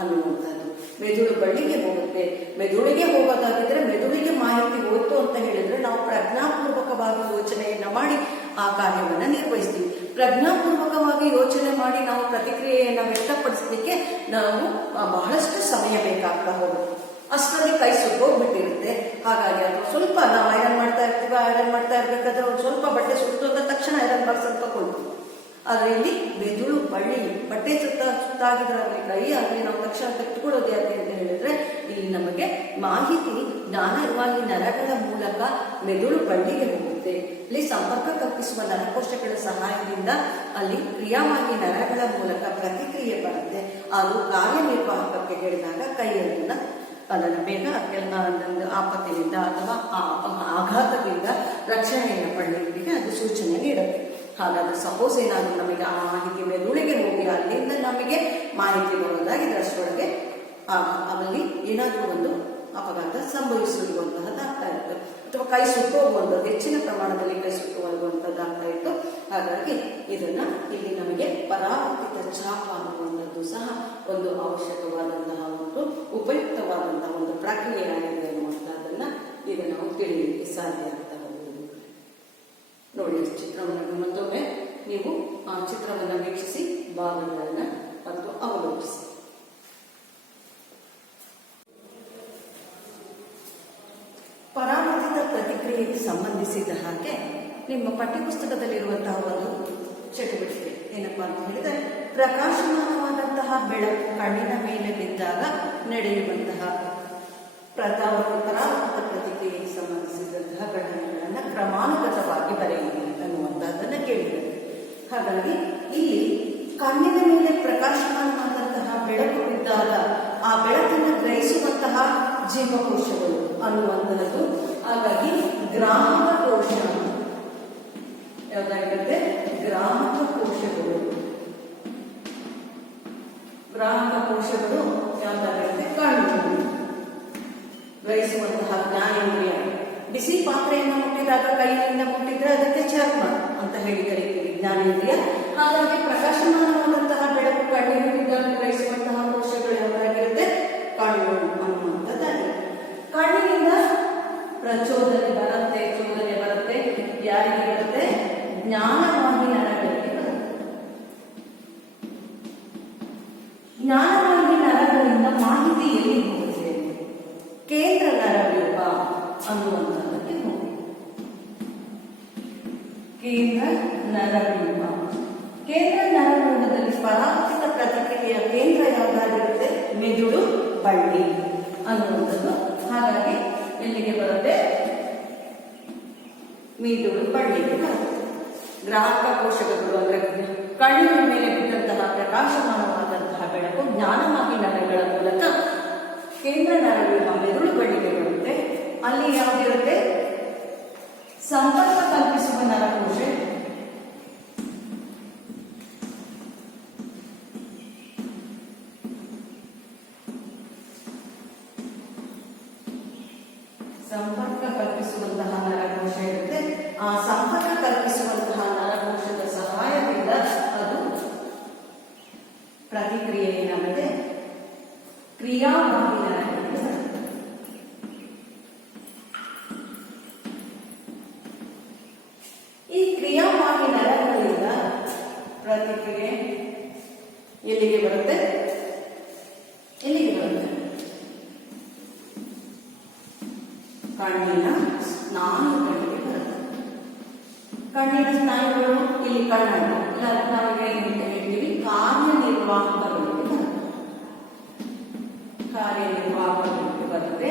ಅನ್ನುವಂಥದ್ದು. ಮೆದುಳು ಬಳ್ಳಿಗೆ ಹೋಗುತ್ತೆ. ಮೆದುಳಿಗೆ ಹೋಗೋದಾಗಿದ್ರೆ ಮೆದುಳಿಗೆ ಮಾಹಿತಿ ಹೋಯ್ತು ಅಂತ ಹೇಳಿದ್ರೆ ನಾವು ಪ್ರಜ್ಞಾಪೂರ್ವಕವಾಗಿ ಯೋಚನೆಯನ್ನ ಮಾಡಿ ಆ ಕಾರ್ಯವನ್ನ ನಿರ್ವಹಿಸ್ತೀವಿ. ಪ್ರಜ್ಞಾಪೂರ್ವಕವಾಗಿ ಯೋಚನೆ ಮಾಡಿ ನಾವು ಪ್ರತಿಕ್ರಿಯೆಯನ್ನ ವ್ಯಕ್ತಪಡಿಸಲಿಕ್ಕೆ ನಾವು ಬಹಳಷ್ಟು ಸಮಯ ಬೇಕಾಗ್ತಾ ಹೋಗುತ್ತೆ. ಅಷ್ಟರಲ್ಲಿ ಕೈ ಸುಟ್ಟೋಗ್ಬಿಟ್ಟಿರುತ್ತೆ. ಹಾಗಾಗಿ ಅಥವಾ ಸ್ವಲ್ಪ ನಾವು ಐರನ್ ಮಾಡ್ತಾ ಇರ್ತೀವಿ, ಐರನ್ ಮಾಡ್ತಾ ಇರ್ಬೇಕಾದ್ರೆ ಒಂದು ಸ್ವಲ್ಪ ಬಟ್ಟೆ ಸುಟ್ಟು ಅಂದ ತಕ್ಷಣ ಐರನ್ ಬಾಕ್ಸ್ ಅಂತ ತಗೊಳ್ತೀವಿ. ಆದ್ರೆ ಇಲ್ಲಿ ಮೆದುಳು ಬಳ್ಳಿ ಬಟ್ಟೆ ಸುತ್ತಾಗಿದ್ರಾಗಲಿ ಕೈ ಆಗಲಿ ನಾವು ತಕ್ಷಣ ತೆಗೆದುಕೊಳ್ಳೋದು ಯಾಕೆ ಅಂತ ಹೇಳಿದ್ರೆ, ಇಲ್ಲಿ ನಮಗೆ ಮಾಹಿತಿ ಜ್ಞಾನವಾಹಿ ನರಗಳ ಮೂಲಕ ಮೆದುಳು ಬಳ್ಳಿಗೆ ಹೋಗುತ್ತೆ. ಇಲ್ಲಿ ಸಂಪರ್ಕ ಕಲ್ಪಿಸುವ ನರಕೋಶಗಳ ಸಹಾಯದಿಂದ ಅಲ್ಲಿ ಕ್ರಿಯಾವಾಹಿ ನರಗಳ ಮೂಲಕ ಪ್ರತಿಕ್ರಿಯೆ ಬರುತ್ತೆ. ಅದು ಕಾರ್ಯನಿರ್ವಾಹಕಕ್ಕೆ ಹೇಳಿದಾಗ ಅದನ್ನು ಬೇಗ ಒಂದು ಆಪತ್ತಿನಿಂದ ಅಥವಾ ಆಘಾತದಿಂದ ರಕ್ಷಣೆಯನ್ನು ಪಡೆಯಲಿಕ್ಕೆ ಅದು ಸೂಚನೆ ನೀಡುತ್ತೆ. ಹಾಗಾದ್ರೆ ಸಪೋಸ್ ಏನಾದರೂ ನಮಗೆ ಆ ಮಾಹಿತಿ ಮೆದುಳಿಗೆ ಹೋಗಿ ಅಲ್ಲಿಂದ ನಮಗೆ ಮಾಹಿತಿ ಬರೋದಾಗಿದ್ರೆ ಅಷ್ಟರೊಳಗೆ ಅಲ್ಲಿ ಏನಾದರೂ ಒಂದು ಅಪಘಾತ ಸಂಭವಿಸಿರುವಂತಹದ್ದಾಗ್ತಾ ಇತ್ತು, ಅಥವಾ ಕೈ ಸುಟ್ಟೋಗುವಂಥದ್ದು ಹೆಚ್ಚಿನ ಪ್ರಮಾಣದಲ್ಲಿ ಕೈ ಸುಟ್ಟುವಂಥದ್ದಾಗ್ತಾ ಇತ್ತು. ಹಾಗಾಗಿ ಇದನ್ನ ಇಲ್ಲಿ ನಮಗೆ ಪರಾವರ್ತಿತ ಚಾಪ ಅನ್ನುವಂಥದ್ದು ಸಹ ಒಂದು ಅವಶ್ಯಕವಾದಂತಹ ಒಂದು ಉಪಯುಕ್ತವಾದಂತಹ ಒಂದು ಪ್ರಕ್ರಿಯೆಯಾಗಿದೆ ಅನ್ನುವಂಥದ್ದನ್ನ ಈಗ ನಾವು ತಿಳಿಯಲಿಕ್ಕೆ ಸಾಧ್ಯ ಆಗ್ತಾ ಹೋಗುವುದು. ನೋಡಿ, ಚಿತ್ರವನ್ನು ಮತ್ತೊಮ್ಮೆ ನೀವು ಆ ಚಿತ್ರವನ್ನು ವೀಕ್ಷಿಸಿ ಭಾಗಗಳನ್ನು ಮತ್ತು ಅವಲೋಕಿಸಿ. ಪರಾವರ್ತಿತ ಪ್ರತಿಕ್ರಿಯೆಗೆ ಸಂಬಂಧಿಸಿದ ಹಾಗೆ ನಿಮ್ಮ ಪಠ್ಯಪುಸ್ತಕದಲ್ಲಿರುವಂತಹ ಒಂದು ಚಟುವಟಿಕೆ ಏನಪ್ಪಾ ಅಂತ ಹೇಳಿದ್ರೆ, ಪ್ರಕಾಶಮಾನವಾದಂತಹ ಬೆಳಕು ಕಣ್ಣಿನ ಮೇಲೆ ಬಿದ್ದಾಗ ನಡೆಯುವಂತಹ ಪರಾವರ್ತಿತ ಪ್ರತಿಕ್ರಿಯೆಗೆ ಸಂಬಂಧಿಸಿದಂತಹ ಘಟನೆಗಳನ್ನು ಕ್ರಮಾನುಗತವಾಗಿ ಬರೆಯಿರಿ ಅನ್ನುವಂತಹದ್ದನ್ನು ಕೇಳಿದ್ದಾರೆ. ಹಾಗಾಗಿ ಇಲ್ಲಿ ಕಣ್ಣಿನ ಮೇಲೆ ಪ್ರಕಾಶಮಾನವಾದಂತಹ ಬೆಳಕು ಬಿದ್ದಾಗ ಆ ಬೆಳಕನ್ನು ಗ್ರಹಿಸುವಂತಹ ಜೀವಕೋಶಗಳು ಅನ್ನುವಂತಹದ್ದು. ಹಾಗಾಗಿ ಗ್ರಾಹಕ ಕೋಶ ಯಾವ್ದಾಗಿರುತ್ತೆ? ಗ್ರಾಹಕ ಕೋಶಗಳು. ಗ್ರಾಹಕ ಕೋಶಗಳು ಯಾವ್ದಾಗಿರುತ್ತೆ? ಕಣ್ಣು ಗ್ರಹಿಸುವಂತಹ ಜ್ಞಾನೇಂದ್ರಿಯ. ಬಿಸಿ ಪಾತ್ರೆಯನ್ನು ಮುಟ್ಟಿದಾಗ ಕೈಯಿಂದ ಮುಟ್ಟಿದ್ರೆ ಅದಕ್ಕೆ ಚರ್ಮ ಅಂತ ಹೇಳಿ ಕರೀತೀವಿ, ಜ್ಞಾನೇಂದ್ರಿಯ. ಹಾಗಾಗಿ ಪ್ರಕಾಶಮಾನವಾದಂತಹ ಬೆಳಕು ಕಣ್ಣಿನಿಂದ ಗ್ರಹಿಸುವಂತಹ ಕೋಶಗಳು ಯಾವ್ದಾಗಿರುತ್ತೆ? ಕಣ್ಣು ಅನ್ನುವಂಥದ್ದಾಗಿರುತ್ತೆ. ಕಣ್ಣಿನಿಂದ ಪ್ರಚೋದನೆ ಬರುತ್ತೆ, ಚೋದನೆ ಬರುತ್ತೆ. ಯಾರಿಗೆ ಬರುತ್ತೆ? ಜ್ಞಾನವಾಹಿ ನರಗಳಿಗೆ ಬರುತ್ತೆ. ಜ್ಞಾನವಾಹಿ ನರಗಳಿಂದ ಮಾಹಿತಿ ಎಲ್ಲಿ ಹೋಗುತ್ತೆ? ಕೇಂದ್ರ ನರವ್ಯೂಹ ಅನ್ನುವಂಥದ್ದಕ್ಕೆ ಹೋಗುತ್ತೆ. ಕೇಂದ್ರ ನರವ್ಯೂಹ. ಕೇಂದ್ರ ನರವ್ಯೂಹದಲ್ಲಿ ಪರಾವರ್ತಿತ ಪ್ರತಿಕ್ರಿಯೆಯ ಕೇಂದ್ರ ಯಾವ್ದಾಗಿರುತ್ತೆ? ಮೆದುಳು ಬಳ್ಳಿ ಅನ್ನುವಂಥದ್ದು. ಹಾಗಾಗಿ ಎಲ್ಲಿಗೆ ಬರುತ್ತೆ? ಮೆದುಳು ಬಳ್ಳಿಗೆ ಬರುತ್ತೆ. ಗ್ರಾಹಕ ಕೋಶಗಳು ಅಂದ್ರೆ ಕಣ್ಣಿನ ಮೇಲೆ ಬಿದ್ದಂತಹ ಪ್ರಕಾಶಮಾನವಾದಂತಹ ಬೆಳಕು ಜ್ಞಾನವಾಹಿ ನರಗಳ ಮೂಲಕ ಕೇಂದ್ರ ನರವ್ಯೂಹ ಮೆದುಳು ಬಳ್ಳಿಗೆ ಬರುತ್ತೆ. ಅಲ್ಲಿ ಯಾವುದಿರುತ್ತೆ? ಸಂಪರ್ಕ ಕಲ್ಪಿಸುವ ನರಕೋಶ. ಸಂಪರ್ಕ ಕಲ್ಪಿಸುವಂತಹ ನರಕೋಶ ಇರುತ್ತೆ. ಆ ಸಂಪರ್ಕ ಕಲ್ಪಿಸುವಂತಹ ನರಕೋಶದ ಸಹಾಯದಿಂದ ಅದು ಪ್ರತಿಕ್ರಿಯೆ ಏನಾಗುತ್ತೆ? ಕ್ರಿಯಾವಾಹಿ ನರಗಳಿಗೆ ಬರುತ್ತೆ. ಈ ಕ್ರಿಯಾವಾಹಿ ನರಗಳಿಂದ ಪ್ರತಿಕ್ರಿಯೆ ಎಲ್ಲಿಗೆ ಬರುತ್ತೆ? ಎಲ್ಲಿಗೆ ಬರುತ್ತೆ? ಕಣ್ಣಿನ ಸ್ನಾಯುಗಳಿಗೆ ಬರುತ್ತೆ. ಕಣ್ಣಿನ ಸ್ನಾಯುಗಳು ಇಲ್ಲಿ ಕಣ್ಣನ್ನು ನಾವೀಗ ಹೇಳ್ತೀವಿ ಕಾರ್ಯನಿರ್ವಾಹಕಗಳಿಗೆ ಬರುತ್ತೆ. ಕಾರ್ಯನಿರ್ವಾಹಕಗಳಿಗೆ ಬರುತ್ತೆ.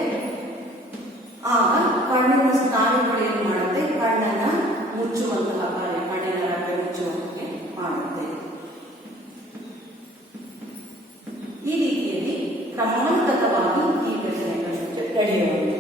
ಆಗ ಕಣ್ಣಿನ ಸ್ನಾಯುಗಳು ಏನು ಮಾಡುತ್ತೆ? ಕಣ್ಣನ್ನ ಮುಚ್ಚುವಂತಹ ಕಾರ್ಯ, ಕಣ್ಣಿನ ರೆಪ್ಪೆ ಮುಚ್ಚುವಂತೆ ಮಾಡುತ್ತೆ. ಈ ರೀತಿಯಲ್ಲಿ ಕ್ರಮಾನುಗತವಾಗಿ ಈ ಘಟನೆಗಳು ನಡೆಯುವುದು.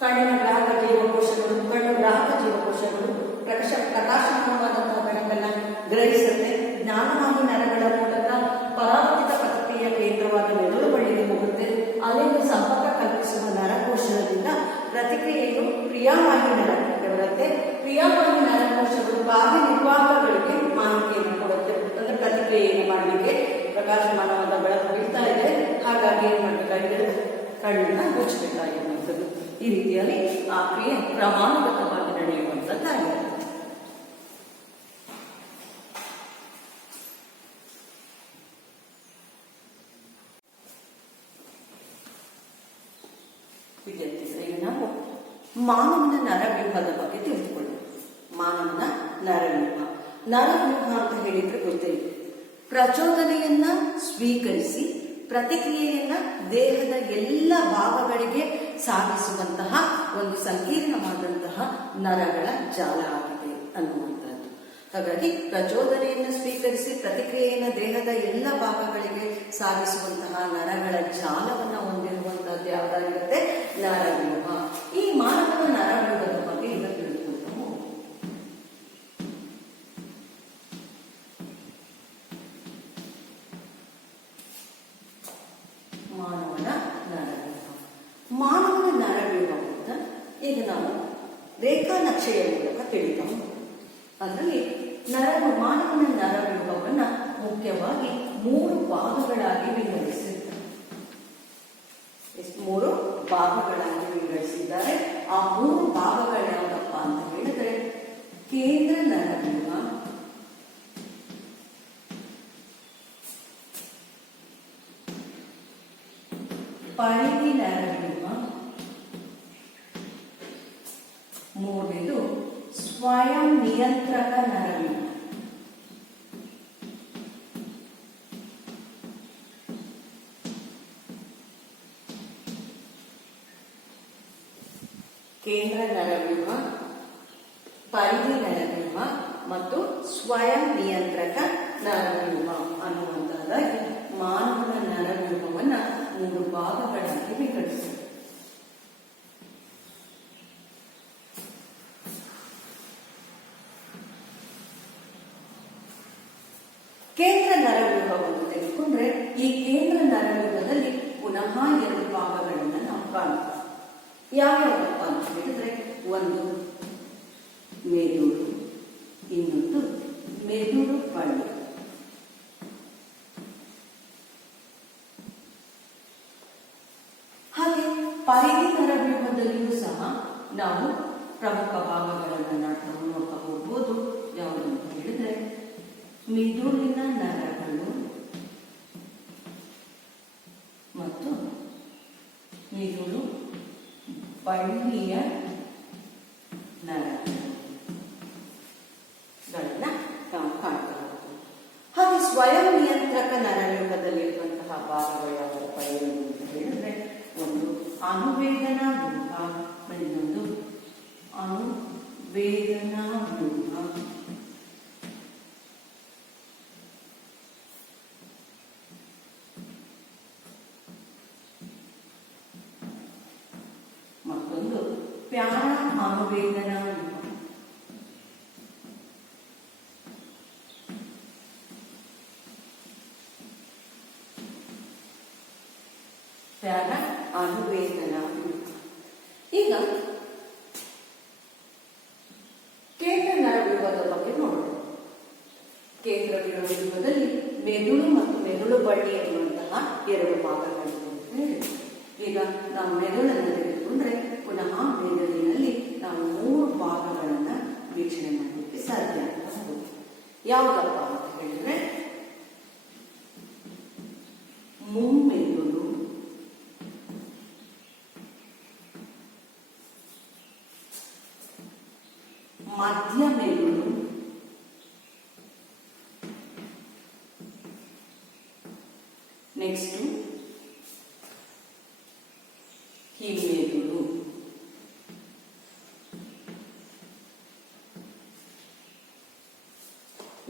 ಕಣ್ಣಿನ ಗ್ರಾಹಕ ಜೀವಕೋಶಗಳು, ಕಣ್ಣು ಗ್ರಾಹಕ ಜೀವಕೋಶಗಳು ಪ್ರಕಾಶಮಾನವಾದಂತಹ ಬೆಳಕನ್ನು ಗ್ರಹಿಸುತ್ತೆ. ಜ್ಞಾನವಾಗಿ ನರಗಳ ಮೂಲಕ ಪರಾವರ್ತಿತ ಪ್ರತಿಕ್ರಿಯೆಯ ಕೇಂದ್ರವಾದ ಮೆದುಳು ಬಳ್ಳಿಗೆ ಹೋಗುತ್ತೆ. ಅಲ್ಲಿಂದ ಸಂಪರ್ಕ ಕಲ್ಪಿಸುವ ನರಕೋಶದಿಂದ ಪ್ರತಿಕ್ರಿಯೆಯು ಕ್ರಿಯಾವಾಗಿ ನರಕ್ಕೆ ಬರುತ್ತೆ. ಕ್ರಿಯಾವಾಗಿ ನರಕೋಶಗಳು ಕಾರ್ಯನಿರ್ವಾಹಕಗಳಿಗೆ ಮಾಹಿತಿಯನ್ನು ಕೊಡುತ್ತೆ. ಅಂದ್ರೆ ಪ್ರತಿಕ್ರಿಯೆಯನ್ನು ಮಾಡಲಿಕ್ಕೆ ಪ್ರಕಾಶಮಾನವಾದ ಬೆಳಕು ಬೀಳ್ತಾ ಇದೆ, ಹಾಗಾಗಿ ಏನ್ ಮಾಡಬೇಕಾಗಿದೆ? ಕಣ್ಣನ್ನ ಮುಚ್ಚಬೇಕಾಗಿರುವಂಥದ್ದು. ಈ ರೀತಿಯಲ್ಲಿ ಆ ಕ್ರಿಯೆ ಕ್ರಮಾನುಗತವಾಗಿ ನಡೆಯುವಂಥದ್ದಾಗಿದೆ. ವಿದ್ಯಾರ್ಥಿಗಳೇ, ಈಗ ನಾವು ಮಾನವನ ನರವ್ಯೂಹದ ಬಗ್ಗೆ ತಿಳಿದುಕೊಳ್ಳೋಣ. ಮಾನವನ ನರವ್ಯೂಹ. ನರವ್ಯೂಹ ಅಂತ ಹೇಳಿದ್ರೆ ಗೊತ್ತಿಲ್ಲ. ಪ್ರಚೋದನೆಯನ್ನ ಸ್ವೀಕರಿಸಿ ಪ್ರತಿಕ್ರಿಯೆಯನ್ನ ದೇಹದ ಎಲ್ಲ ಭಾಗಗಳಿಗೆ ಸಾಗಿಸುವಂತಹ ಒಂದು ಸಂಕೀರ್ಣವಾದಂತಹ ನರಗಳ ಜಾಲ ಆಗಿದೆ ಅನ್ನುವಂಥದ್ದು. ಹಾಗಾಗಿ ಪ್ರಚೋದನೆಯನ್ನು ಸ್ವೀಕರಿಸಿ ಪ್ರತಿಕ್ರಿಯೆಯನ್ನು ದೇಹದ ಎಲ್ಲ ಭಾಗಗಳಿಗೆ ಸಾಗಿಸುವಂತಹ ನರಗಳ ಜಾಲವನ್ನು ಹೊಂದಿರುವಂತಹದ್ದು ಯಾವುದಾಗಿರುತ್ತೆ? ನರವ್ಯೂಹ. ಈ ಮಾನವನ ನರವ್ಯೂಹದ ಬಗ್ಗೆ ಈಗ ತಿಳಿದುಕೊಂಡು ಮಾನವನ ನರವ್ಯೂಹ ಅಂತ ಈಗ ನಾವು ರೇಖಾ ನಕ್ಷೆಯ ಮೂಲಕ ತಿಳಿತಾ ಅದರಲ್ಲಿ ಮಾನವನ ನರವ್ಯೂಹವನ್ನ ಮುಖ್ಯವಾಗಿ 3 ಭಾಗಗಳಾಗಿ ವಿಂಗಡಿಸಿದ್ದಾರೆ. 3 ಭಾಗಗಳಾಗಿ ವಿಂಗಡಿಸಿದ್ದಾರೆ. ಆ 3 ಭಾಗಗಳು ಯಾವುದಪ್ಪ ಅಂತ ಹೇಳಿದ್ರೆ ಕೇಂದ್ರ ನರವ್ಯೂಹ, ಪರಿಧಿ ನರವ್ಯೂಹ, ಮೂರನೇದು ಸ್ವಯಂ ನಿಯಂತ್ರಕ ನರವ್ಯೂಹ. ಕೇಂದ್ರ ನರವ್ಯೂಹ, ಪರಿಧಿ ನರವ್ಯೂಹ ಮತ್ತು ಸ್ವಯಂ ನಿಯಂತ್ರಕ ನರವ್ಯೂಹ ಅನ್ನುವಂತಹದ್ದಾಗಿ ಮಾನವನ ನರವ್ಯೂಹವನ್ನ 3 ಭಾಗಗಳಾಗಿ ವಿಂಗಡಿಸಿದೆ. ಕೇಂದ್ರ ನರವ್ಯೂಹವನ್ನು ತೆಗೆದುಕೊಂಡ್ರೆ ಈ ಕೇಂದ್ರ ನರವ್ಯೂಹದಲ್ಲಿ ಪುನಃ 2 ಭಾಗಗಳನ್ನು ನಾವು ಕಾಣ್ತೀವಿ. ಯಾವ್ಯಾವಪ್ಪ ಅಂತ ಹೇಳಿದ್ರೆ, ಒಂದು ಮೆದುಳು, ಇನ್ನೊಂದು ಮೆದುಳು ಬಳ್ಳಿ. ಹಾಗೆ ಪರಿಧಿ ನರವ್ಯೂಹದಲ್ಲಿಯೂ ಸಹ ನಾವು ಪ್ರಮುಖ ಭಾಗಗಳನ್ನು ನೋಡ್ತಾ ಹೋಗ್ಬೋದು. ಯಾವುದು ಅಂತ ಹೇಳಿದ್ರೆ ಮಿದುಳಿನ ನರಗಳು ಮತ್ತು ಮಿದುಳು ಬಳ್ಳಿಯ ನರಗಳನ್ನ ನಾವು ಕಾಣ್ತಾ ಹೋಗ್ತೀವಿ. ಹಾಗೆ ಸ್ವಯಂ ನಿಯಂತ್ರಕ ನರವ್ಯೂಹದಲ್ಲಿರುವಂತಹ ಭಾಗಗಳು ಯಾವುದಪ್ಪ ಅಂತ ಹೇಳಿದ್ರೆ, ಒಂದು ಅನುವೇದನಾ ವ್ಯೂಹ, ಇನ್ನೊಂದು ಅನುವೇದನಾ ವ್ಯೂಹ, ಮತ್ತೊಂದು ಪ್ಯಾರ ಅನುವೇದನಾ ವ್ಯೂಹ. ಪ್ಯಾರ ಅನುವೇದನಾ ವ್ಯೂಹ. ಈಗ ಕೇಂದ್ರ ನರವ್ಯೂಹದ ಬಗ್ಗೆ ನೋಡೋಣ. ಕೇಂದ್ರ ನರವ್ಯೂಹದಲ್ಲಿ ಮೆದುಳು ಮತ್ತು ಮೆದುಳು ಬಳ್ಳಿ ಎನ್ನುವಂತಹ 2 ಭಾಗಗಳಿವೆ ಅಂತ ಹೇಳಿದೆ. ಈಗ ನಾವು ಮೆದುಳನ್ನು ತೆಗೆದುಕೊಂಡ್ರೆ ಪುನಃ ಮೆದುಳಿನಲ್ಲಿ ನಾವು 3 ಭಾಗಗಳನ್ನು ವೀಕ್ಷಣೆ ಮಾಡಲಿಕ್ಕೆ ಸಾಧ್ಯ ಅಂತ ಹೋಗುತ್ತೆ. ಯಾವುದಪ್ಪ ಅಂತ ಹೇಳಿದ್ರೆ ಮಧ್ಯ ಮೆದುಳು, ನೆಕ್ಸ್ಟ್ ಹಿಮ್ಮೆದುಳು.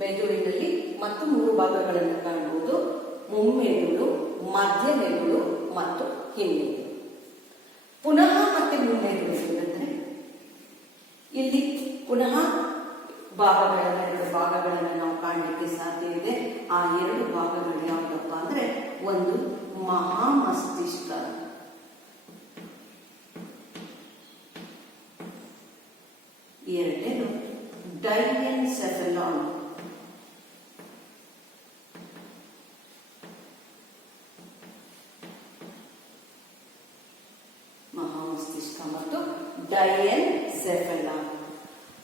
ಮೆದುಳಿನಲ್ಲಿ ಮತ್ತು 3 ಭಾಗಗಳನ್ನು ಕಾಣಬಹುದು: ಮುಮ್ಮೆದುಳು, ಮಧ್ಯ ಮೆದುಳು ಮತ್ತು ಹಿಮ್ಮೆದುಳು. ಪುನಃ ಮತ್ತೆ ಮುಮ್ಮೆದುಳು ಅಂದರೆ ಇಲ್ಲಿ ಪುನಃ ಎರಡು ಭಾಗಗಳನ್ನು ನಾವು ಕಾಣಲಿಕ್ಕೆ ಸಾಧ್ಯ ಇದೆ. ಆ 2 ಭಾಗಗಳು ಯಾವುದಪ್ಪ ಅಂದ್ರೆ, ಒಂದು ಮಹಾಮಸ್ತಿಷ್ಕ, ಎರಡನೇದು ಡೈಎನ್ಸೆಫೆಲಾನ್. ಮಹಾಮಸ್ತಿಷ್ಕ ಮತ್ತು ಡೈಎನ್ಸೆಫೆಲಾನ್.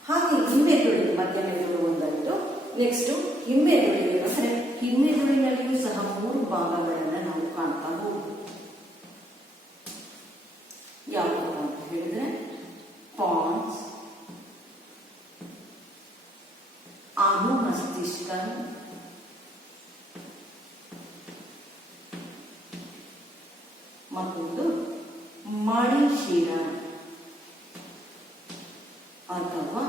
ಹಾಗೆ ಹಿಮ್ಮೆದುಳು, ಮಧ್ಯ ಮೆದುಳು ಒಂದಾಯಿತು. ನೆಕ್ಸ್ಟ್ ಹಿಮ್ಮೆದುಳಿಗೆ ಬಂದರೆ, ಹಿಮ್ಮೆದುಳಿನಲ್ಲಿಯೂ ಸಹ 3 ಭಾಗಗಳನ್ನು ನಾವು ಕಾಣ್ತಾ ಹೋಗುದು. ಯಾವುದು ಅಂತ ಹೇಳಿದ್ರೆ, ಪಾನ್ಸ್, ಅನುಮಸ್ತಿಷ್ಕ, ಮತ್ತೊಂದು ಮಣಿಶಿರ ಅಥವಾ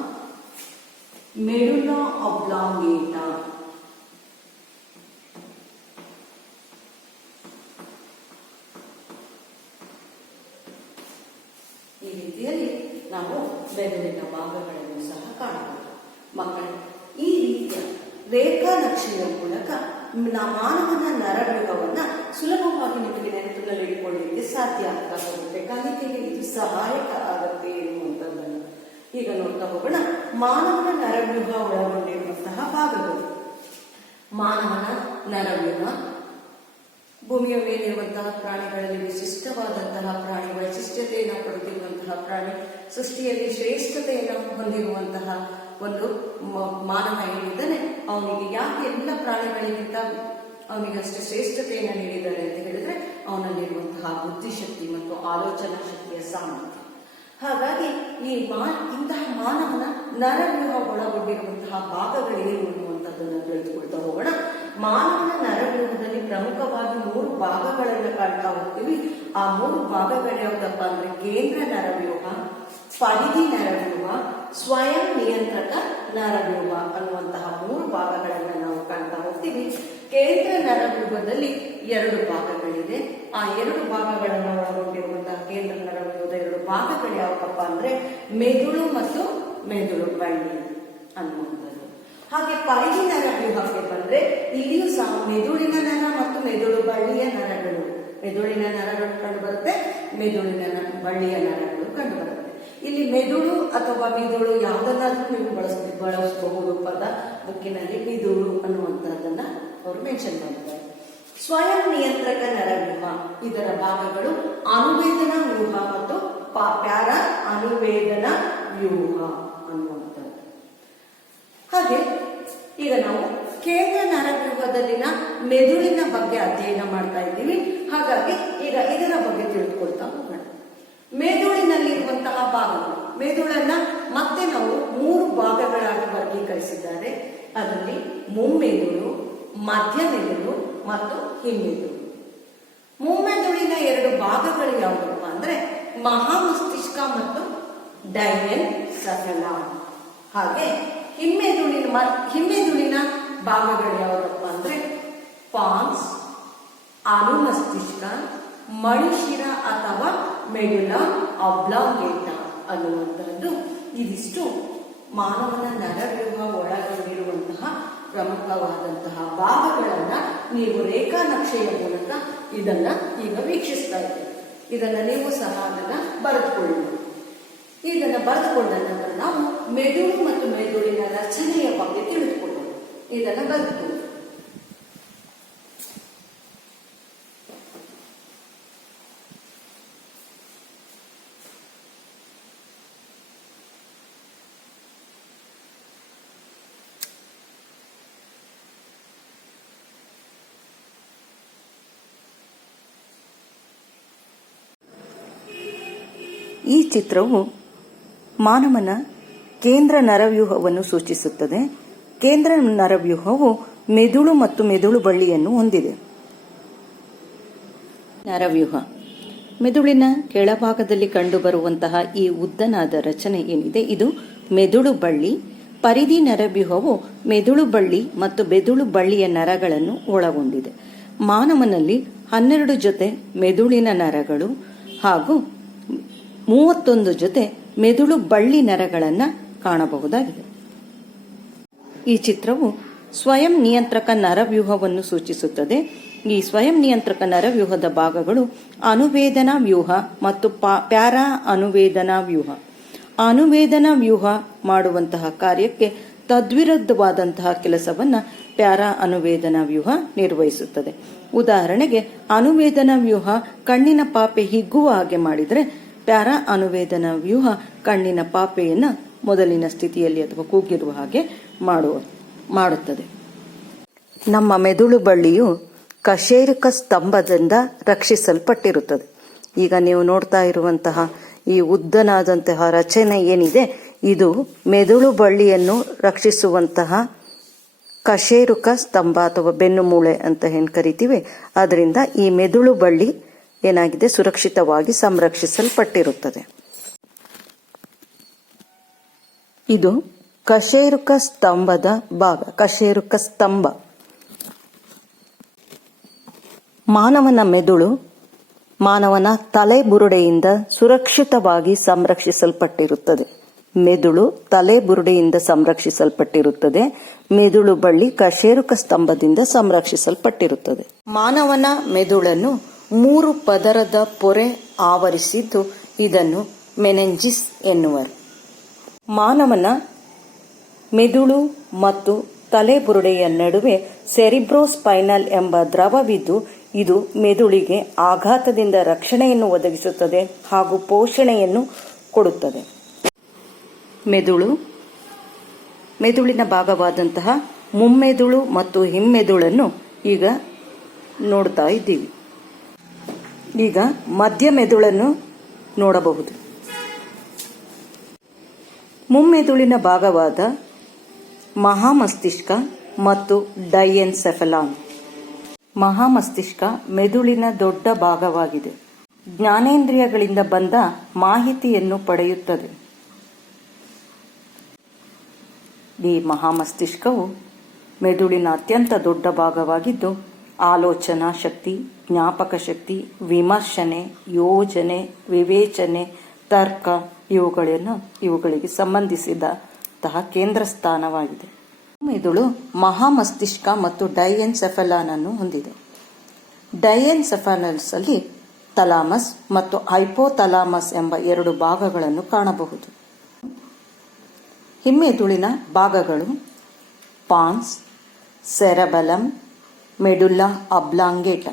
ಮೆಡುಲಾ ಒಬ್ಲಾಂಗೇಟಾ. ಈ ರೀತಿಯಲ್ಲಿ ನಾವು ಮೆದುಳಿನ ಭಾಗಗಳನ್ನು ಸಹ ಕಾಣಬಹುದು. ಮಕ್ಕಳೇ, ಈ ರೀತಿಯ ರೇಖಾ ನಕ್ಷೆಯ ಮೂಲಕ ಮಾನವನ ನರವ್ಯೂಹವನ್ನ ಸುಲಭವಾಗಿ ನಿಮಗೆ ನೆನಪಿನಲ್ಲಿಟ್ಟುಕೊಳ್ಳಲಿಕ್ಕೆ ಸಾಧ್ಯ ಆಗ್ತಾ ಹೋಗುತ್ತೆ. ಕಲಿಕೆಗೆ ಇದು ಸಹಾಯಕ ಆಗುತ್ತೆ ಎನ್ನುವಂಥದ್ದನ್ನು ಈಗ ನೋಡ್ತಾ ಹೋಗೋಣ. ಮಾನವನ ನರವ್ಯೂಹ ಒಳಗೊಂಡಿರುವಂತಹ ಭಾಗಗಳು. ಮಾನವನ ನರವ್ಯೂಹ ಭೂಮಿಯ ಮೇಲಿರುವಂತಹ ಪ್ರಾಣಿಗಳಲ್ಲಿ ವಿಶಿಷ್ಟವಾದಂತಹ ಪ್ರಾಣಿ, ವೈಶಿಷ್ಟ್ಯತೆಯನ್ನು ಪಡೆದಿರುವಂತಹ ಪ್ರಾಣಿ, ಸೃಷ್ಟಿಯಲ್ಲಿ ಶ್ರೇಷ್ಠತೆಯನ್ನು ಹೊಂದಿರುವಂತಹ ಒಂದು ಮಾನವ ಏನಿದ್ದಾನೆ, ಅವನಿಗೆ ಯಾಕೆ ಎಲ್ಲ ಪ್ರಾಣಿಗಳಿಗಿಂತ ಅವನಿಗೆ ಅಷ್ಟು ಶ್ರೇಷ್ಠತೆಯನ್ನು ನೀಡಿದ್ದಾರೆ ಅಂತ ಹೇಳಿದ್ರೆ, ಅವನಲ್ಲಿರುವಂತಹ ಬುದ್ಧಿಶಕ್ತಿ ಮತ್ತು ಆಲೋಚನಾ ಶಕ್ತಿಯ ಸಾಮರ್ಥ್ಯ. ಹಾಗಾಗಿ ಇಂತಹ ಮಾನವನ ನರವ್ಯೂಹ ಒಳಗೊಂಡಿರುವಂತಹ ಭಾಗಗಳೇನು ಅನ್ನುವಂಥದ್ದನ್ನು ತಿಳಿದುಕೊಳ್ತಾ ಹೋಗೋಣ. ಮಾನವನ ನರವ್ಯೂಹದಲ್ಲಿ ಪ್ರಮುಖವಾಗಿ 3 ಭಾಗಗಳನ್ನು ಕಾಣ್ತಾ ಹೋಗ್ತೀವಿ. ಆ 3 ಭಾಗಗಳು ಯಾವುದಪ್ಪ ಅಂದ್ರೆ, ಕೇಂದ್ರ ನರವ್ಯೂಹ, ಪರಿಧಿ ನರವ್ಯೂಹ, ಸ್ವಯಂ ನಿಯಂತ್ರಕ ನರವ್ಯೂಹ ಅನ್ನುವಂತಹ 3 ಭಾಗಗಳನ್ನು ನಾವು ಕಾಣ್ತಾ ಹೋಗ್ತೀವಿ. ಕೇಂದ್ರ ನರವ್ಯೂಹದಲ್ಲಿ 2 ಭಾಗಗಳಿದೆ. ಆ 2 ಭಾಗಗಳನ್ನು ಒಳಗೊಂಡಿರುವಂತಹ ಕೇಂದ್ರ ನರವ್ಯೂಹದ 2 ಭಾಗಗಳು ಯಾವಪ್ಪ ಅಂದ್ರೆ, ಮೆದುಳು ಮತ್ತು ಮೆದುಳು ಬಳ್ಳಿ ಅನ್ನುವಂಥದ್ದು. ಹಾಗೆ ಪರಿಧಿ ನರವ್ಯೂಹಕ್ಕೆ ಬಂದ್ರೆ, ಇಲ್ಲಿಯೂ ಸಹ ಮೆದುಳಿನ ನರ ಮತ್ತು ಮೆದುಳು ಬಳ್ಳಿಯ ನರಗಳು, ಮೆದುಳಿನ ನರಗಳು ಕಂಡು ಬರುತ್ತೆ, ಮೆದುಳಿನ ಬಳ್ಳಿಯ ನರಗಳು ಕಂಡು ಬರುತ್ತೆ. ಇಲ್ಲಿ ಮೆದುಳು ಅಥವಾ ಮಿದುಳು ಯಾವುದನ್ನಾದ್ರೂ ನೀವು ಬಳಸಬಹುದು. ಪದ ಬುಕ್ಕಿನಲ್ಲಿ ಮಿದುಳು ಅನ್ನುವಂಥದ್ದನ್ನ ಅವರು ಮೆನ್ಷನ್ ಮಾಡಿದ್ದಾರೆ. ಸ್ವಯಂ ನಿಯಂತ್ರಕ ನರವ್ಯೂಹ, ಇದರ ಭಾಗಗಳು ಅನುವೇದನಾ ವ್ಯೂಹ ಮತ್ತು ಪ್ಯಾರ ಅನುವೇದನಾ ವ್ಯೂಹ ಅನ್ನುವಂಥದ್ದು. ಹಾಗೆ ಈಗ ನಾವು ಕೇಂದ್ರ ನರವ್ಯೂಹದಲ್ಲಿನ ಮೆದುಳಿನ ಬಗ್ಗೆ ಅಧ್ಯಯನ ಮಾಡ್ತಾ ಇದ್ದೀವಿ. ಹಾಗಾಗಿ ಈಗ ಇದರ ಬಗ್ಗೆ ತಿಳಿದುಕೊಳ್ತಾ ಹೋಗೋಣ. ಮೆದುಳಿನಲ್ಲಿರುವಂತಹ ಭಾಗಗಳು, ಮೆದುಳನ್ನ ಮತ್ತೆ ನಾವು 3 ಭಾಗಗಳಾಗಿ ವರ್ಗೀಕರಿಸಿದ್ದಾರೆ. ಅದರಲ್ಲಿ ಮುಮ್ಮೆದುಳು, ಮಧ್ಯ ಮೆದುಳು ಮತ್ತು ಹಿಮ್ಮೆದುಳು. ಮುಮ್ಮೆದುಳಿನ 2 ಭಾಗಗಳು ಯಾವುದಪ್ಪ ಅಂದ್ರೆ, ಮಹಾಮಸ್ತಿಷ್ಕ ಮತ್ತು ಡೈಎನ್ಸೆಫೆಲಾನ್. ಹಾಗೆ ಹಿಮ್ಮೆದುಳಿನ ಭಾಗಗಳು ಯಾವುದಪ್ಪ ಅಂದ್ರೆ, ಪಾನ್ಸ್, ಅನುಮಸ್ತಿಷ್ಕ, ಮಣಿಶಿರ ಅಥವಾ ಮೆಡುಲಾ ಒಬ್ಲಾಂಗೇಟಾ ಅನ್ನುವಂಥದ್ದು. ಇದಿಷ್ಟು ಮಾನವನ ನರವ್ಯೂಹ ಒಳಗೊಂಡಿರುವಂತಹ ಪ್ರಮುಖವಾದಂತಹ ಭಾಗಗಳನ್ನ ನೀವು ರೇಖಾ ನಕ್ಷೆಯ ಮೂಲಕ ಇದನ್ನ ಈಗ ವೀಕ್ಷಿಸ್ತಾ ಇದ್ದೀರಿ. ಇದನ್ನ ನೀವು ಸಹ ಅದನ್ನ ಬರೆದುಕೊಳ್ಳಿ. ಇದನ್ನ ಬರೆದುಕೊಂಡ ನಂತರ ನಾವು ಮೆದುಳು ಮತ್ತು ಮೆದುಳಿನ ರಚನೆಯ ಬಗ್ಗೆ ತಿಳಿದುಕೊಳ್ಳೋಣ. ಇದನ್ನ ಬರೆದುಕೊಳ್ಳಿ. ಈ ಚಿತ್ರವು ಮಾನವನ ಕೇಂದ್ರ ನರವ್ಯೂಹವನ್ನು ಸೂಚಿಸುತ್ತದೆ. ಕೇಂದ್ರ ನರವ್ಯೂಹವು ಮೆದುಳು ಮತ್ತು ಮೆದುಳು ಬಳ್ಳಿಯನ್ನು ಹೊಂದಿದೆ. ನರವ್ಯೂಹ ಮೆದುಳಿನ ಕೆಳಭಾಗದಲ್ಲಿ ಕಂಡುಬರುವಂತಹ ಈ ಉದ್ದನಾದ ರಚನೆ ಏನಿದೆ ಇದು ಮೆದುಳು ಬಳ್ಳಿ. ಪರಿಧಿ ನರವ್ಯೂಹವು ಮೆದುಳು ಬಳ್ಳಿ ಮತ್ತು ಮೆದುಳು ಬಳ್ಳಿಯ ನರಗಳನ್ನು ಒಳಗೊಂಡಿದೆ. ಮಾನವನಲ್ಲಿ 12 ಜೊತೆ ಮೆದುಳಿನ ನರಗಳು ಹಾಗೂ 31 ಜೊತೆ ಮೆದುಳು ಬಳ್ಳಿ ನರಗಳನ್ನು ಕಾಣಬಹುದಾಗಿದೆ. ಈ ಚಿತ್ರವು ಸ್ವಯಂ ನಿಯಂತ್ರಕ ನರವ್ಯೂಹವನ್ನು ಸೂಚಿಸುತ್ತದೆ. ಈ ಸ್ವಯಂ ನಿಯಂತ್ರಕ ನರವ್ಯೂಹದ ಭಾಗಗಳು ಅನುವೇದನಾ ವ್ಯೂಹ ಮತ್ತು ಪ್ಯಾರಾ ಅನುವೇದನಾ ವ್ಯೂಹ. ಅನುವೇದನಾ ವ್ಯೂಹ ಮಾಡುವಂತಹ ಕಾರ್ಯಕ್ಕೆ ತದ್ವಿರುದ್ಧವಾದಂತಹ ಕೆಲಸವನ್ನ ಪ್ಯಾರಾ ಅನುವೇದನಾ ವ್ಯೂಹ ನಿರ್ವಹಿಸುತ್ತದೆ. ಉದಾಹರಣೆಗೆ ಅನುವೇದನಾ ವ್ಯೂಹ ಕಣ್ಣಿನ ಪಾಪೆ ಹಿಗ್ಗುವ ಹಾಗೆ ಮಾಡಿದರೆ ಪ್ಯಾರಾ ಅನುವೇದನಾ ವ್ಯೂಹ ಕಣ್ಣಿನ ಪಾಪೆಯನ್ನ ಮೊದಲಿನ ಸ್ಥಿತಿಯಲ್ಲಿ ಅಥವಾ ಕೂಗಿರುವ ಹಾಗೆ ಮಾಡುತ್ತದೆ. ನಮ್ಮ ಮೆದುಳು ಬಳ್ಳಿಯು ಕಶೇರುಕ ಸ್ತಂಭದಿಂದ ರಕ್ಷಿಸಲ್ಪಟ್ಟಿರುತ್ತದೆ. ಈಗ ನೀವು ನೋಡ್ತಾ ಇರುವಂತಹ ಈ ಉದ್ದನಾದಂತಹ ರಚನೆ ಏನಿದೆ ಇದು ಮೆದುಳು ಬಳ್ಳಿಯನ್ನು ರಕ್ಷಿಸುವಂತಹ ಕಶೇರುಕ ಸ್ತಂಭ ಅಥವಾ ಬೆನ್ನು ಮೂಳೆ ಅಂತ ಏನು ಕರಿತೀವಿ. ಅದರಿಂದ ಈ ಮೆದುಳು ಬಳ್ಳಿ ಏನಾಗಿದೆ ಸುರಕ್ಷಿತವಾಗಿ ಸಂರಕ್ಷಿಸಲ್ಪಟ್ಟಿರುತ್ತದೆ. ಇದು ಕಶೇರುಕ ಸ್ತಂಭದ ಭಾಗ. ಕಶೇರುಕ ಸ್ತಂಭ ಮಾನವನ ಮೆದುಳು ಮಾನವನ ತಲೆಬುರುಡೆಯಿಂದ ಸುರಕ್ಷಿತವಾಗಿ ಸಂರಕ್ಷಿಸಲ್ಪಟ್ಟಿರುತ್ತದೆ. ಮೆದುಳು ತಲೆಬುರುಡೆಯಿಂದ ಸಂರಕ್ಷಿಸಲ್ಪಟ್ಟಿರುತ್ತದೆ. ಮೆದುಳು ಬಳ್ಳಿ ಕಶೇರುಕ ಸ್ತಂಭದಿಂದ ಸಂರಕ್ಷಿಸಲ್ಪಟ್ಟಿರುತ್ತದೆ. ಮಾನವನ ಮೆದುಳನ್ನು 3 ಪದರದ ಪೊರೆ ಆವರಿಸಿದ್ದು ಇದನ್ನು ಮೆನೆಂಜಿಸ್ ಎನ್ನುವರು. ಮಾನವನ ಮೆದುಳು ಮತ್ತು ತಲೆಬುರುಡೆಯ ನಡುವೆ ಸೆರಿಬ್ರೋಸ್ಪೈನಲ್ ಎಂಬ ದ್ರವವಿದ್ದು ಇದು ಮೆದುಳಿಗೆ ಆಘಾತದಿಂದ ರಕ್ಷಣೆಯನ್ನು ಒದಗಿಸುತ್ತದೆ ಹಾಗೂ ಪೋಷಣೆಯನ್ನು ಕೊಡುತ್ತದೆ. ಮೆದುಳಿನ ಭಾಗವಾದಂತಹ ಮುಮ್ಮೆದುಳು ಮತ್ತು ಹಿಮ್ಮೆದುಳನ್ನು ಈಗ ನೋಡ್ತಾ ಇದ್ದೀವಿ. ಈಗ ಮಧ್ಯ ಮೆದುಳನ್ನು ನೋಡಬಹುದು. ಮುಮ್ಮೆದುಳಿನ ಭಾಗವಾದ ಮಹಾಮಸ್ತಿಷ್ಕ ಮತ್ತು ಡೈಎನ್ಸೆಫಲಾನ್. ಮಹಾಮಸ್ತಿಷ್ಕ ಮೆದುಳಿನ ದೊಡ್ಡ ಭಾಗವಾಗಿದೆ. ಜ್ಞಾನೇಂದ್ರಿಯಗಳಿಂದ ಬಂದ ಮಾಹಿತಿಯನ್ನು ಪಡೆಯುತ್ತದೆ. ಈ ಮಹಾಮಸ್ತಿಷ್ಕವು ಮೆದುಳಿನ ಅತ್ಯಂತ ದೊಡ್ಡ ಭಾಗವಾಗಿದ್ದು ಆಲೋಚನಾ ಶಕ್ತಿ, ಜ್ಞಾಪಕ ಶಕ್ತಿ, ವಿಮರ್ಶನೆ, ಯೋಜನೆ, ವಿವೇಚನೆ, ತರ್ಕ ಇವುಗಳಿಗೆ ಸಂಬಂಧಿಸಿದಂತಹ ಕೇಂದ್ರ ಸ್ಥಾನವಾಗಿದೆ. ಮೆದುಳು ಮಹಾಮಸ್ತಿಷ್ಕ ಮತ್ತು ಡೈಎನ್ಸೆಫಲಾನ್ ಅನ್ನು ಹೊಂದಿದೆ. ಡೈಎನ್ಸೆಫಾಲಸ್ ಅಲ್ಲಿ ಥಲಾಮಸ್ ಮತ್ತು ಹೈಪೋಥಲಾಮಸ್ ಎಂಬ 2 ಭಾಗಗಳನ್ನು ಕಾಣಬಹುದು. ಹಿಮ್ಮೆದುಳಿನ ಭಾಗಗಳು ಪಾನ್ಸ್, ಸೆರೆಬೆಲಮ್, ಮೆಡುಲ್ಲಾ ಅಬ್ಲಾಂಗೇಟ.